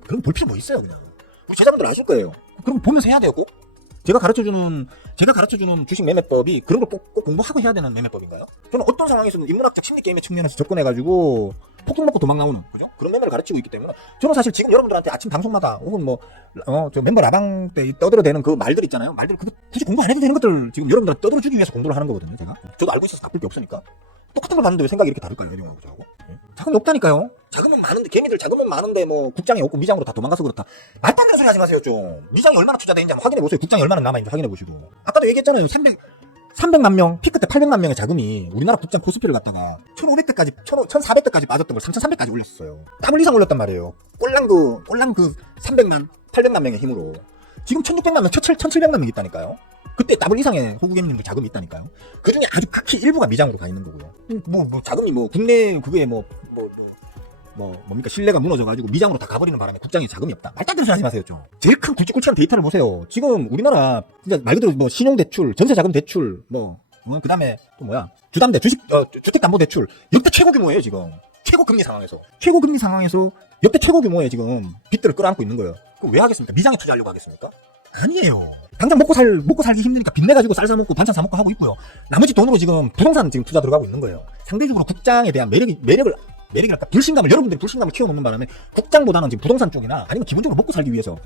그럼 볼 필요 뭐 있어요 그냥. 우리 제자분들 아실 거예요. 그럼 보면서 해야 돼요 꼭. 제가 가르쳐주는 주식 매매법이 그런 걸 꼭 공부하고 해야 되는 매매법인가요? 저는 어떤 상황에서는 인문학적 심리게임의 측면에서 접근해가지고 폭풍 먹고 도망 나오는 그죠? 그런 매매를 가르치고 있기 때문에 저는 사실 지금 여러분들한테 아침 방송마다 혹은 저 멤버 라방 때 떠들어대는 그 말들 있잖아요. 말들 그거 굳이 공부 안 해도 되는 것들 지금 여러분들한테 떠들어주기 위해서 공부를 하는 거거든요. 제가 저도 알고 있어서 바쁠 게 없으니까 똑같은 걸 봤는데 왜 생각이 이렇게 다를까요? 내용하고 저하고 자금이 없다니까요. 자금은 많은데 개미들 자금은 많은데 뭐 국장이 없고 미장으로 다 도망가서 그렇다. 말도 안 되는 소리 하지 마세요 좀. 미장이 얼마나 투자되어 있는지 한번 확인해 보세요. 국장이 얼마나 남아있는지 확인해 보시고. 아까도 얘기했잖아요. 300만 명, 피크 때 800만 명의 자금이 우리나라 국장 코스피를 갖다가 1500대까지 1400대까지 빠졌던 걸 3300까지 올렸어요. 더블 이상 올렸단 말이에요. 꼴랑 300만 800만 명의 힘으로 지금 1600만 명 1700만 명 있다니까요. 그때 더블 이상의 호구개미님들 자금이 있다니까요. 그 중에 아주 각히 일부가 미장으로 가 있는 거고요. 자금이 국내 그게 뭡니까 신뢰가 무너져가지고 미장으로 다 가버리는 바람에 국장에 자금이 없다. 말도 안 되는 소리 하지 마세요 좀. 제일 큰 굵직굵직한 데이터를 보세요. 지금 우리나라 그러니까 말 그대로 신용대출, 전세자금 대출, 그 다음에 또 주담대, 주택담보대출 역대 최고 규모예요 지금. 최고 금리 상황에서 역대 최고 규모의 지금 빚들을 끌어안고 있는 거예요. 그거 왜 하겠습니까? 미장에 투자하려고 하겠습니까? 아니에요. 당장 먹고 살기 힘드니까 빚 내가지고 쌀 사먹고 반찬 사먹고 하고 있고요. 나머지 돈으로 지금 부동산 지금 투자 들어가고 있는 거예요. 상대적으로 국장에 대한 매력이랄까 여러분들이 불신감을 키워놓는 바람에 국장보다는 지금 부동산 쪽이나 아니면 기본적으로 먹고 살기 위해서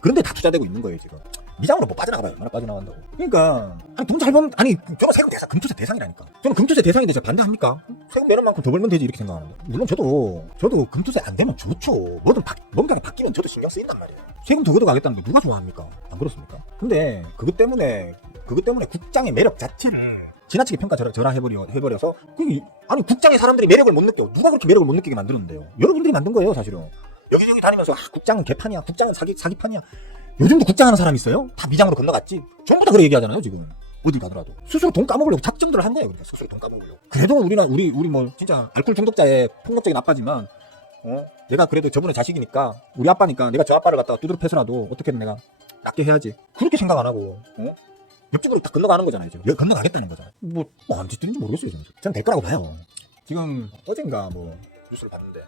그런데 다 투자되고 있는 거예요 지금. 미장으로 뭐 빠져나가봐요. 얼마나 빠져나간다고. 그러니까 돈 잘 버는 저는 세금 대상 금투세 대상이라니까. 저는 금투세 대상인데 제가 반대합니까? 세금 내는 만큼 더 벌면 되지 이렇게 생각하는데. 물론 저도 금투세 안 되면 좋죠. 뭔가가 바뀌면 저도 신경 쓰인단 말이에요. 세금 더 걷어가겠다는 거 누가 좋아합니까? 안 그렇습니까? 근데 그것 때문에 국장의 매력 자체를 지나치게 해버려서 아니 국장의 사람들이 매력을 못 느껴. 누가 그렇게 매력을 못 느끼게 만들었는데요? 여러분들이 만든 거예요 사실은. 여기저기 다니면서 국장은 개판이야, 국장은 사기판이야. 요즘도 국장하는 사람 있어요? 다 미장으로 건너갔지. 전부 다 그렇게 얘기하잖아요 지금. 어디 가더라도 스스로 돈 까먹으려고 작정들을 한 거예요. 그러니까 스스로 돈 까먹으려고. 그래도 우리 진짜 알코올 중독자의 폭력적인 아빠지만 내가 그래도 저분의 자식이니까 우리 아빠니까 내가 저 아빠를 갖다가 두드려 패서라도 어떻게든 내가 낫게 해야지. 그렇게 생각 안 하고 옆집으로 딱 건너가는 거잖아요. 지금 건너가겠다는 거잖아요. 뭔 짓들인지 모르겠어요. 저는 될 거라고 봐요. 지금 어젠가 뉴스를 봤는데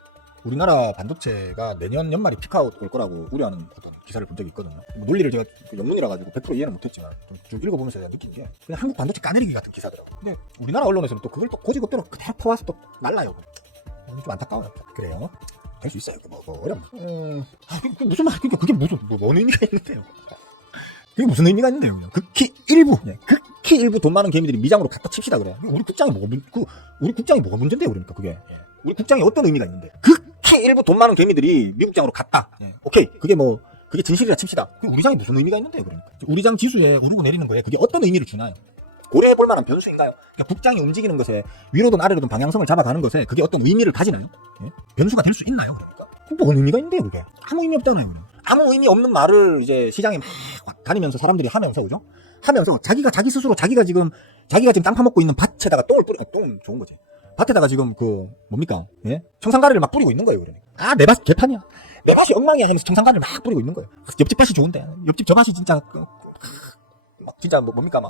우리나라 반도체가 내년 연말이 피크아웃 올 거라고 우려하는 어떤 기사를 본 적이 있거든요. 뭐 논리를 제가 영문이라 가지고 100% 이해는 못했지만 좀 읽어보면서 제가 느낀 게 그냥 한국 반도체 까내리기 같은 기사더라고요. 근데 우리나라 언론에서는 또 그걸 또 고지고대로 그대로 퍼와서 또 날라요. 좀 안타까워요. 그래요. 될 수 있어요. 뭐 어렵나? 그게 무슨 말? 그러니까 그게 무슨 뭔 의미가 있는데요? 그게 무슨 의미가 있는데요? 그냥 극히 일부 돈 많은 개미들이 미장으로 갖다 칩시다 그래. 우리 국장이 뭐가 문제인데요? 그러니까 그게 우리 국장이 어떤 의미가 있는데? 극히 일부 돈 많은 개미들이 미국장으로 갔다. 오케이, 그게 진실이라 칩시다. 우리 장이 무슨 의미가 있는데요? 그러니까 우리 장 지수에 오르고 내리는 거에 그게 어떤 의미를 주나요? 고려해볼 만한 변수인가요? 그러니까 국장이 움직이는 것에 위로든 아래로든 방향성을 잡아가는 것에 그게 어떤 의미를 가지나요? 변수가 될 수 있나요? 그러니까 뭔 의미가 있는데요? 그게 아무 의미 없잖아요. 아무 의미 없는 말을 이제 시장에 막 다니면서 사람들이 하면서, 그죠? 하면서 자기 스스로 자기가 지금 땅 파먹고 있는 밭에다가 똥 좋은 거지. 밭에다가 지금 뭡니까? 청산가리를 막 뿌리고 있는 거예요, 그러니까. 내 밭 개판이야. 내 밭이 엉망이야 하면서 청산가리를 막 뿌리고 있는 거예요. 옆집 밭이 좋은데, 옆집 저 밭이 진짜, 진짜 뭡니까,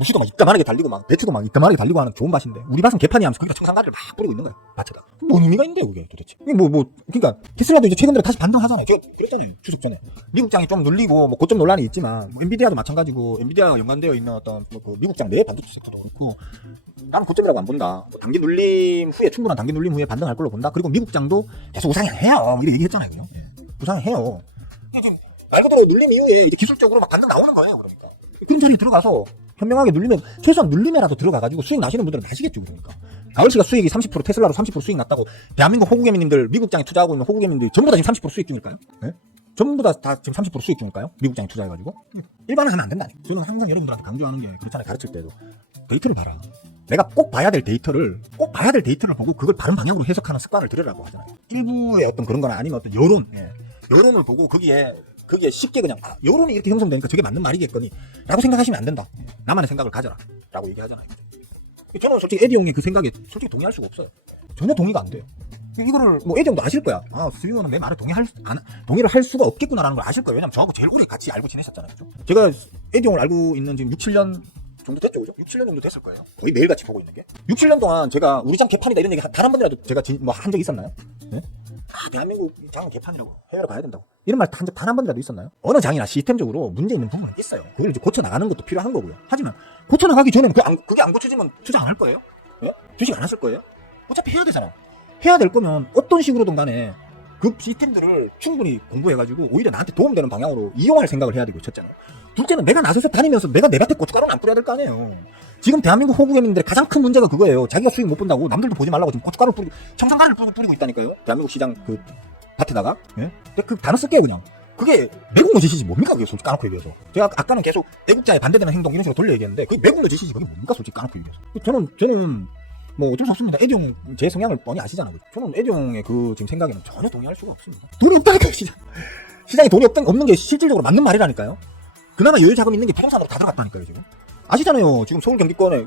무시도 막 이따만하게 달리고 배추도 막 이따만하게 달리고 하는 좋은 밭인데 우리 밭은 개판이 하면서 거기다 청산가리를 막 뿌리고 있는 거야, 밭에다. 뭔 의미가 있는데요, 그게 도대체. 그러니까 테슬라도 이제 최근 들어 다시 반등하잖아요. 제가 그랬잖아요, 추석 전에. 미국장이 좀 눌리고 고점 논란이 있지만 엔비디아도 마찬가지고, 엔비디아가 연관되어 있는 어떤 그 미국장 내 반도체 섹터도 그렇고, 나는 고점이라고 안 본다. 충분한 단기 눌림 후에 반등할 걸로 본다. 그리고 미국장도 계속 우상해요, 이렇게 얘기했잖아요, 그죠? 우상해요. 지금 말 그대로 눌림 이후에 이제 기술적으로 막 반등 나오는 거예요, 그러니까. 그런 자리에 들어가서 현명하게 최소한 눌림에라도 들어가가지고 수익 나시는 분들은 나시겠죠, 그러니까. 가을씨가 수익이 30%, 테슬라로 30% 수익 났다고, 대한민국 호구개미님들, 미국장에 투자하고 있는 호구개미님들이 전부 다 지금 30% 수익 중일까요? 전부 다 지금 30% 수익 중일까요? 미국장에 투자해가지고? 일반화 하면 안 된다니까. 저는 항상 여러분들한테 강조하는 게 그렇잖아요, 가르칠 때도. 데이터를 봐라. 내가 꼭 봐야 될 데이터를 보고 그걸 바른 방향으로 해석하는 습관을 들으라고 하잖아요. 일부의 어떤 그런 거나 아니면 어떤 여론을 보고 거기에 쉽게 그냥 여론이 이렇게 형성되니까 저게 맞는 말이겠거니 라고 생각하시면 안 된다. 나만의 생각을 가져라 라고 얘기하잖아요. 저는 솔직히 에디형의 그 생각에 솔직히 동의할 수가 없어요. 전혀 동의가 안 돼요. 이거를 에디형도 아실 거야. 수기호는 내 말에 동의를 할 수가 없겠구나라는 걸 아실 거예요. 왜냐면 저하고 제일 오래 같이 알고 지내셨잖아요, 그죠? 제가 에디형을 알고 있는 지금 6, 7년 정도 됐죠, 그죠? 6, 7년 정도 됐을 거예요. 거의 매일같이 보고 있는 게. 6, 7년 동안 제가 우리 장 개판이다 이런 얘기 단 한 번이라도 제가 한 적이 있었나요? 네? 대한민국 장은 개판이라고, 해외로 가야 된다고, 이런 말 단 한 번이라도 있었나요? 어느 장이나 시스템적으로 문제 있는 부분은 있어요. 그걸 이제 고쳐 나가는 것도 필요한 거고요. 하지만 고쳐 나가기 전에는 그게 안 고쳐지면 투자 안 할 거예요? 주식 안 하실 거예요? 어차피 해야 되잖아. 해야 될 거면 어떤 식으로든 간에 그 시스템들을 충분히 공부해가지고 오히려 나한테 도움되는 방향으로 이용할 생각을 해야 되고, 첫째는. 둘째는 내가 나서서 다니면서 내가 내 밭에 고춧가루는 안 뿌려야 될 거 아니에요. 지금 대한민국 호구개민들의 가장 큰 문제가 그거예요. 자기가 수익 못 본다고 남들도 보지 말라고 지금 고춧가루를 뿌리고 청산가리를 뿌리고 있다니까요, 대한민국 시장 그 밭에다가. 근데 그 단어 쓸게요, 그냥. 그게 매국노 짓이지 뭡니까, 그게 솔직히 까놓고 얘기해서. 제가 아까는 계속 애국자에 반대되는 행동 이런 식으로 돌려 얘기했는데 그게 매국노 짓이지 그게 뭡니까, 솔직히 까놓고 얘기해서. 저는 어쩔 수 없습니다. 에디형 제 성향을 뻔히 아시잖아요. 저는 에디형의 그 지금 생각에는 전혀 동의할 수가 없습니다. 돈이 없다니까요, 시장에 돈이 없는 게 실질적으로 맞는 말이라니까요. 그나마 여유 자금 있는 게 부동산으로 다 들어갔다니까요, 지금. 아시잖아요. 지금 서울 경기권의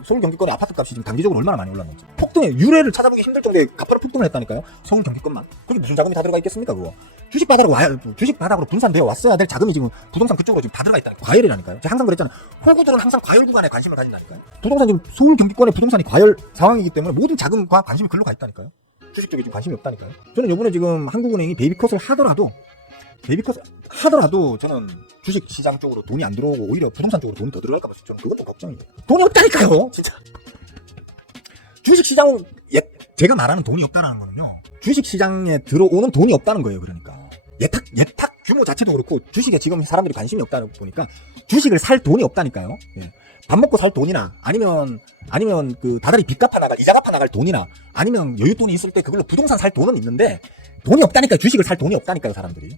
아파트 값이 지금 단기적으로 얼마나 많이 올랐는지. 유래를 찾아보기 힘들 정도의 가파른 폭등을 했다니까요, 서울 경기권만. 그게 무슨 자금이 다 들어가 있겠습니까, 그거. 주식 바닥으로 분산되어 왔어야 될 자금이 지금 부동산 그쪽으로 지금 다 들어가 있다니까. 과열이라니까요. 제가 항상 그랬잖아요. 호구들은 항상 과열 구간에 관심을 가진다니까요. 부동산 지금 서울 경기권의 부동산이 과열 상황이기 때문에 모든 자금과 관심이 글로 가 있다니까요. 주식 쪽에 지금 관심이 없다니까요. 저는 이번에 지금 한국은행이 베이비컷을 하더라도 저는 주식 시장 쪽으로 돈이 안 들어오고 오히려 부동산 쪽으로 돈이 더 들어갈까 봐 저는 그것도 걱정이에요. 돈이 없다니까요, 진짜. 주식 시장, 제가 말하는 돈이 없다는 거는요, 주식 시장에 들어오는 돈이 없다는 거예요. 그러니까 예탁 규모 자체도 그렇고 주식에 지금 사람들이 관심이 없다 보니까 주식을 살 돈이 없다니까요. 밥 먹고 살 돈이나 아니면 그 다달이 빚 갚아 나갈, 이자 갚아 나갈 돈이나 아니면 여윳돈이 있을 때 그걸로 부동산 살 돈은 있는데 돈이 없다니까요. 주식을 살 돈이 없다니까요, 사람들이.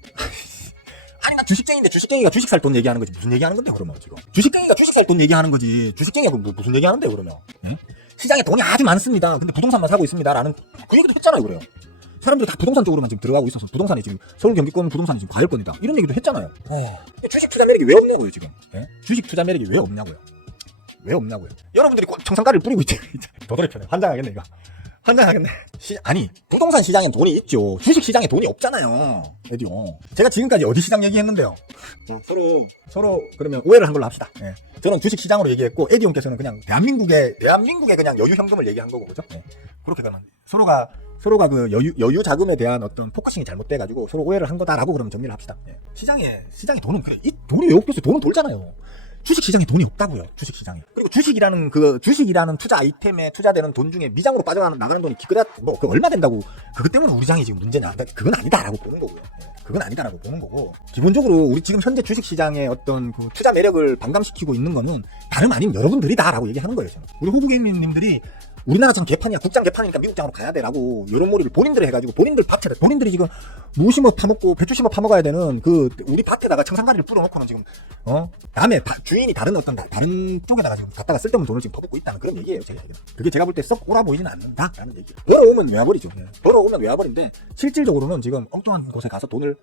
아니, 나 주식쟁이인데 주식쟁이가 주식 살 돈 얘기하는 거지 무슨 얘기하는 건데, 그러면 지금. 주식쟁이가 주식 살 돈 얘기하는 거지 주식쟁이가 무슨 얘기하는데, 그러면. 시장에 돈이 아주 많습니다. 근데 부동산만 사고 있습니다라는 그 얘기도 했잖아요, 그래요. 사람들이 다 부동산 쪽으로만 지금 들어가고 있어서 부동산이 지금 서울 경기권 부동산이 지금 과열권이다 이런 얘기도 했잖아요. 주식 투자 매력이 왜 없냐고요, 지금. 주식 투자 매력이 왜 없냐고요. 여러분들이 청산가리를 뿌리고 있지. 도돌이 편해. 환장하겠네, 이거. 환장하겠네. 아니, 부동산 시장엔 돈이 있죠. 주식 시장에 돈이 없잖아요. 에디오. 제가 지금까지 어디 시장 얘기했는데요? 서로 그러면 오해를 한 걸로 합시다. 예. 저는 주식 시장으로 얘기했고, 에디온께서는 그냥 대한민국의 그냥 여유 현금을 얘기한 거고, 그죠? 예. 그렇게 가면 서로가 그 여유 자금에 대한 어떤 포커싱이 잘못돼가지고 서로 오해를 한 거다라고 그러면 정리를 합시다. 예. 시장에 돈은 그래. 이 돈이 왜 없겠어요? 돈은 돌잖아요. 주식 시장에 돈이 없다고요. 주식 시장에. 그리고 주식이라는 투자 아이템에 투자되는 돈 중에 미장으로 빠져나가는 돈이 기껏해야 그 얼마 된다고 그것 때문에 우리 장이 지금 문제냐? 그건 아니다라고 보는 거고요. 그건 아니다라고 보는 거고. 기본적으로 우리 지금 현재 주식 시장의 어떤 그 투자 매력을 반감시키고 있는 거는 다름 아닌 여러분들이다라고 얘기하는 거예요. 저는. 우리 호구개미님들이 우리나라처럼 개판이야. 국장 개판이니까 미국장으로 가야 돼라고 요런머리를 본인들이 해가지고 본인들이 지금 무 심어 파먹고 배추 심어 파먹어야 되는 그 우리 밭에다가 청산가리를 뿌려놓고는 지금 남의 주인이 다른 쪽에다가 지금 갖다가 쓸데없는 돈을 지금 퍼붓고 있다는 그런 얘기예요. 그게 제가 볼 때 썩 옳아 보이지는 않는다라는 얘기예요. 벌어오면 외화벌이죠. 벌어오면 외화벌인데 실질적으로는 지금 엉뚱한 곳에 가서 돈을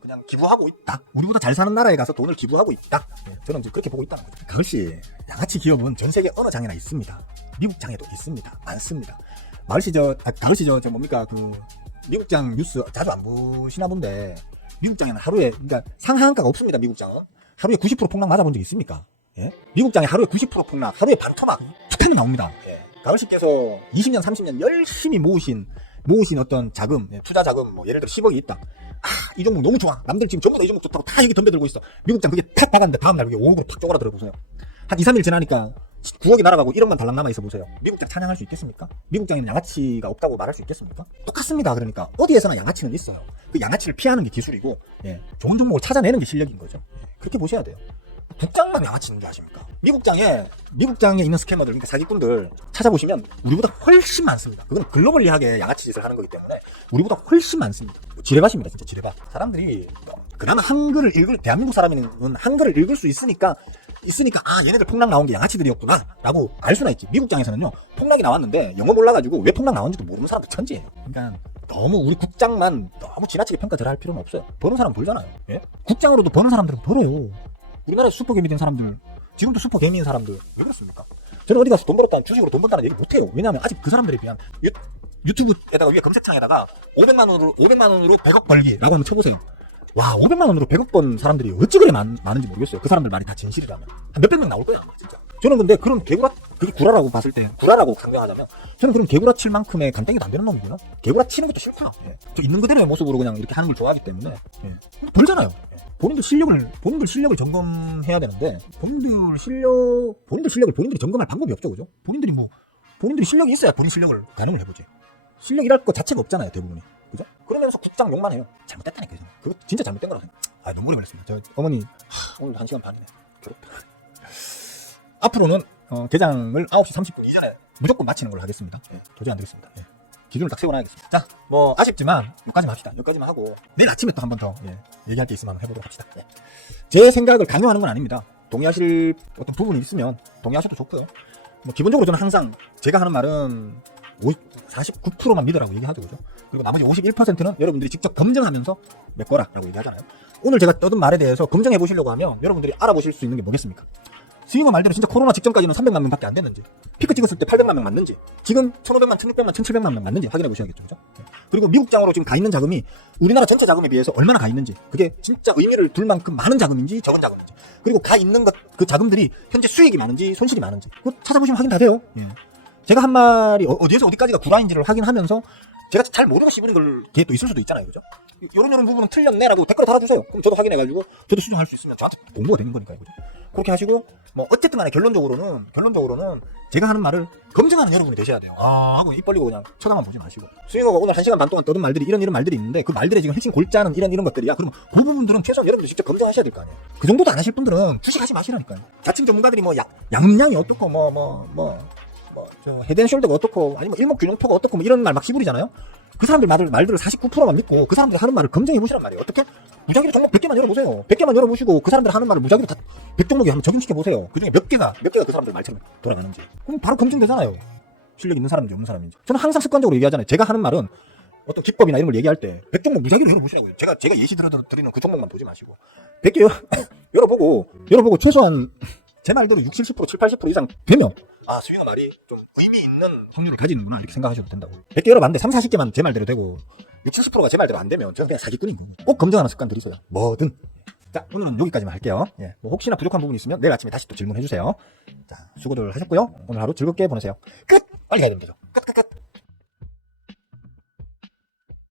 그냥 기부하고 있다. 우리보다 잘 사는 나라에 가서 돈을 기부하고 있다. 저는 이제 그렇게 보고 있다는 거죠. 가을씨 양아치 기업은 전 세계 어느 장에나 있습니다. 미국 장에도 있습니다. 많습니다. 가을씨 저 뭡니까 그 미국장 뉴스 자주 안 보시나 본데 미국장에는 하루에 그러니까 상한가가 없습니다. 미국장은 하루에 90% 폭락 맞아본 적 있습니까? 예? 미국장에 하루에 90% 폭락, 하루에 반토막 툭하면 나옵니다. 예. 가을씨께서 20년, 30년 열심히 모으신 어떤 자금, 투자 자금, 뭐 예를 들어 10억이 있다. 이 종목 너무 좋아. 남들 지금 전부 다 이 종목 좋다고 다 얘기 덤벼들고 있어. 미국장 그게 탁 박았는데 다음날 그게 5억으로 탁 쪼그라들어 보세요. 한 2, 3일 지나니까 9억이 날아가고 1억만 달랑 남아있어 보세요. 미국장 찬양할 수 있겠습니까? 미국장에는 양아치가 없다고 말할 수 있겠습니까? 똑같습니다. 그러니까 어디에서나 양아치는 있어요. 그 양아치를 피하는 게 기술이고 좋은 종목을 찾아내는 게 실력인 거죠. 그렇게 보셔야 돼요. 국장만 양아치인 줄 아십니까? 미국장에 있는 스캐머들, 그러니까 사기꾼들 찾아보시면 우리보다 훨씬 많습니다. 그건 글로벌리하게 양아치 짓을 하는 거기 때문에 우리보다 훨씬 많습니다. 지뢰밭입니다, 진짜 지뢰밭. 사람들이 그나마 대한민국 사람은 한글을 읽을 수 있으니까 얘네들 폭락 나온 게 양아치들이었구나 라고 알 수나 있지. 미국장에서는요 폭락이 나왔는데 영어 몰라가지고 왜 폭락 나왔는지도 모르는 사람도 천지예요. 그러니까 너무 우리 국장만 너무 지나치게 평가들 할 필요는 없어요. 버는 사람 벌잖아요. 예? 국장으로도 버는 사람들은 벌어요. 우리나라에 슈퍼개미 된 사람들, 지금도 슈퍼개미인 사람들 왜 그렇습니까? 저는 어디 가서 돈 벌었다는, 주식으로 돈 벌었다는 얘기 못해요. 왜냐하면 아직 그 사람들에 비한 유튜브에다가 위에 검색창에다가 500만 원으로 100억 벌기라고 한번 쳐보세요. 와, 500만 원으로 100억 번 사람들이 어찌 그래 많은지 모르겠어요. 그 사람들 말이 다 진실이라면 한 몇백 명 나올 거예요, 진짜. 저는 근데 그런 그게 구라라고 봤을 때, 구라라고 강조하자면 저는 그런 개구라 칠 만큼의 간땡이도 안 되는 놈이고요. 개구라 치는 것도 싫고요. 예. 저 있는 그대로의 모습으로 그냥 이렇게 하는 걸 좋아하기 때문에 벌잖아요. 예. 본인들 실력을 점검해야 되는데 본인들 실력을 본인들이 점검할 방법이 없죠, 그죠? 본인들이 실력이 있어야 본인 실력을 가늠을 해보지. 실력이랄 것 자체가 없잖아요, 대부분이. 그죠? 그러면서 국장 욕만 해요. 잘못됐다니까. 그거 진짜 잘못된 거라고 생각해요. 눈물이 걸렸습니다. 저 어머니 오늘 1시간 반이네. 괴롭다. 앞으로는 개장을 9시 30분 이전에 무조건 마치는 걸로 하겠습니다. 도저히 안 되겠습니다. 기준을 딱 세워놔야겠습니다. 자, 뭐 아쉽지만 여기까지만 합시다. 여기까지만 하고 내일 아침에 또 한 번 더 얘기할 게 있으면 해보도록 합시다. 제 생각을 강요하는 건 아닙니다. 동의하실 어떤 부분이 있으면 동의하셔도 좋고요. 뭐 기본적으로 저는 항상 제가 하는 말은 49%만 믿으라고 얘기하죠, 그죠? 그리고 나머지 51%는 여러분들이 직접 검증하면서 메꿔라라고 얘기하잖아요. 오늘 제가 떠든 말에 대해서 검증해 보시려고 하면 여러분들이 알아보실 수 있는 게 뭐겠습니까? 스윙어 말대로 진짜 코로나 직전까지는 300만 명밖에 안 됐는지, 피크 찍었을 때 800만 명 맞는지, 지금 1,500만, 1,600만, 1,700만 명 맞는지 확인해 보셔야겠죠, 그죠? 그리고 미국장으로 지금 가 있는 자금이 우리나라 전체 자금에 비해서 얼마나 가 있는지, 그게 진짜 의미를 둘 만큼 많은 자금인지 적은 자금인지, 그리고 가 있는 그 자금들이 현재 수익이 많은지 손실이 많은지, 그거 찾아보시면 확인 다 돼요. 제가 한 말이 어디에서 어디까지가 구라인지를 확인하면서 제가 잘 모르고 씹은 게 또 있을 수도 있잖아요, 그죠? 요런 부분은 틀렸네라고 댓글 달아주세요. 그럼 저도 확인해가지고 저도 수정할 수 있으면 저한테 공부가 되는 거니까요, 그죠? 그렇게 하시고 뭐 어쨌든 간에 결론적으로는 제가 하는 말을 검증하는 여러분이 되셔야 돼요. 하고 입 벌리고 그냥 쳐다만 보지 마시고, 스윙어가 오늘 1시간 반 동안 떠든 말들이 이런 말들이 있는데 그 말들의 지금 핵심 골자는 이런 것들이야. 그럼 그 부분들은 최소한 여러분들 직접 검증하셔야 될 거 아니에요. 그 정도도 안 하실 분들은 주식하지 마시라니까요. 자칭 전문가들이 뭐 양음량이 어떻고 저 헤드앤숄더가 어떻고 아니면 일목균형표가 어떻고 뭐 이런 말 막 휘부리잖아요. 그 사람들 말들을 49%만 믿고 그 사람들 하는 말을 검증해 보시란 말이에요. 어떻게? 무작위로 종목 100개만 열어보세요. 100개만 열어보시고 그 사람들 하는 말을 무작위로 다 100종목에 한번 적용시켜 보세요. 그 중에 몇 개가 그 사람들 말처럼 돌아가는지. 그럼 바로 검증되잖아요. 실력 있는 사람인지 없는 사람인지. 저는 항상 습관적으로 얘기하잖아요. 제가 하는 말은 어떤 기법이나 이런 걸 얘기할 때 100종목 무작위로 열어보시라고요. 제가 예시 드리는 그 종목만 보지 마시고 100개 열어보고 최소한 제 말대로 60, 70%, 70, 80% 이상 되면 아 수인아 말이 좀 의미 있는 확률을 가지는구나 이렇게 생각하셔도 된다고. 100개 열어봤는데 3, 40개만 제 말대로 되고 60, 70%가 제 말대로 안 되면 저는 그냥 사기꾼인 거고. 꼭 검증하는 습관들이 있어요. 뭐든. 자, 오늘은 여기까지만 할게요. 예, 뭐 혹시나 부족한 부분이 있으면 내일 아침에 다시 또 질문해 주세요. 자, 수고들 하셨고요. 오늘 하루 즐겁게 보내세요. 끝! 빨리 가야 됩니다. 끝, 끝, 끝.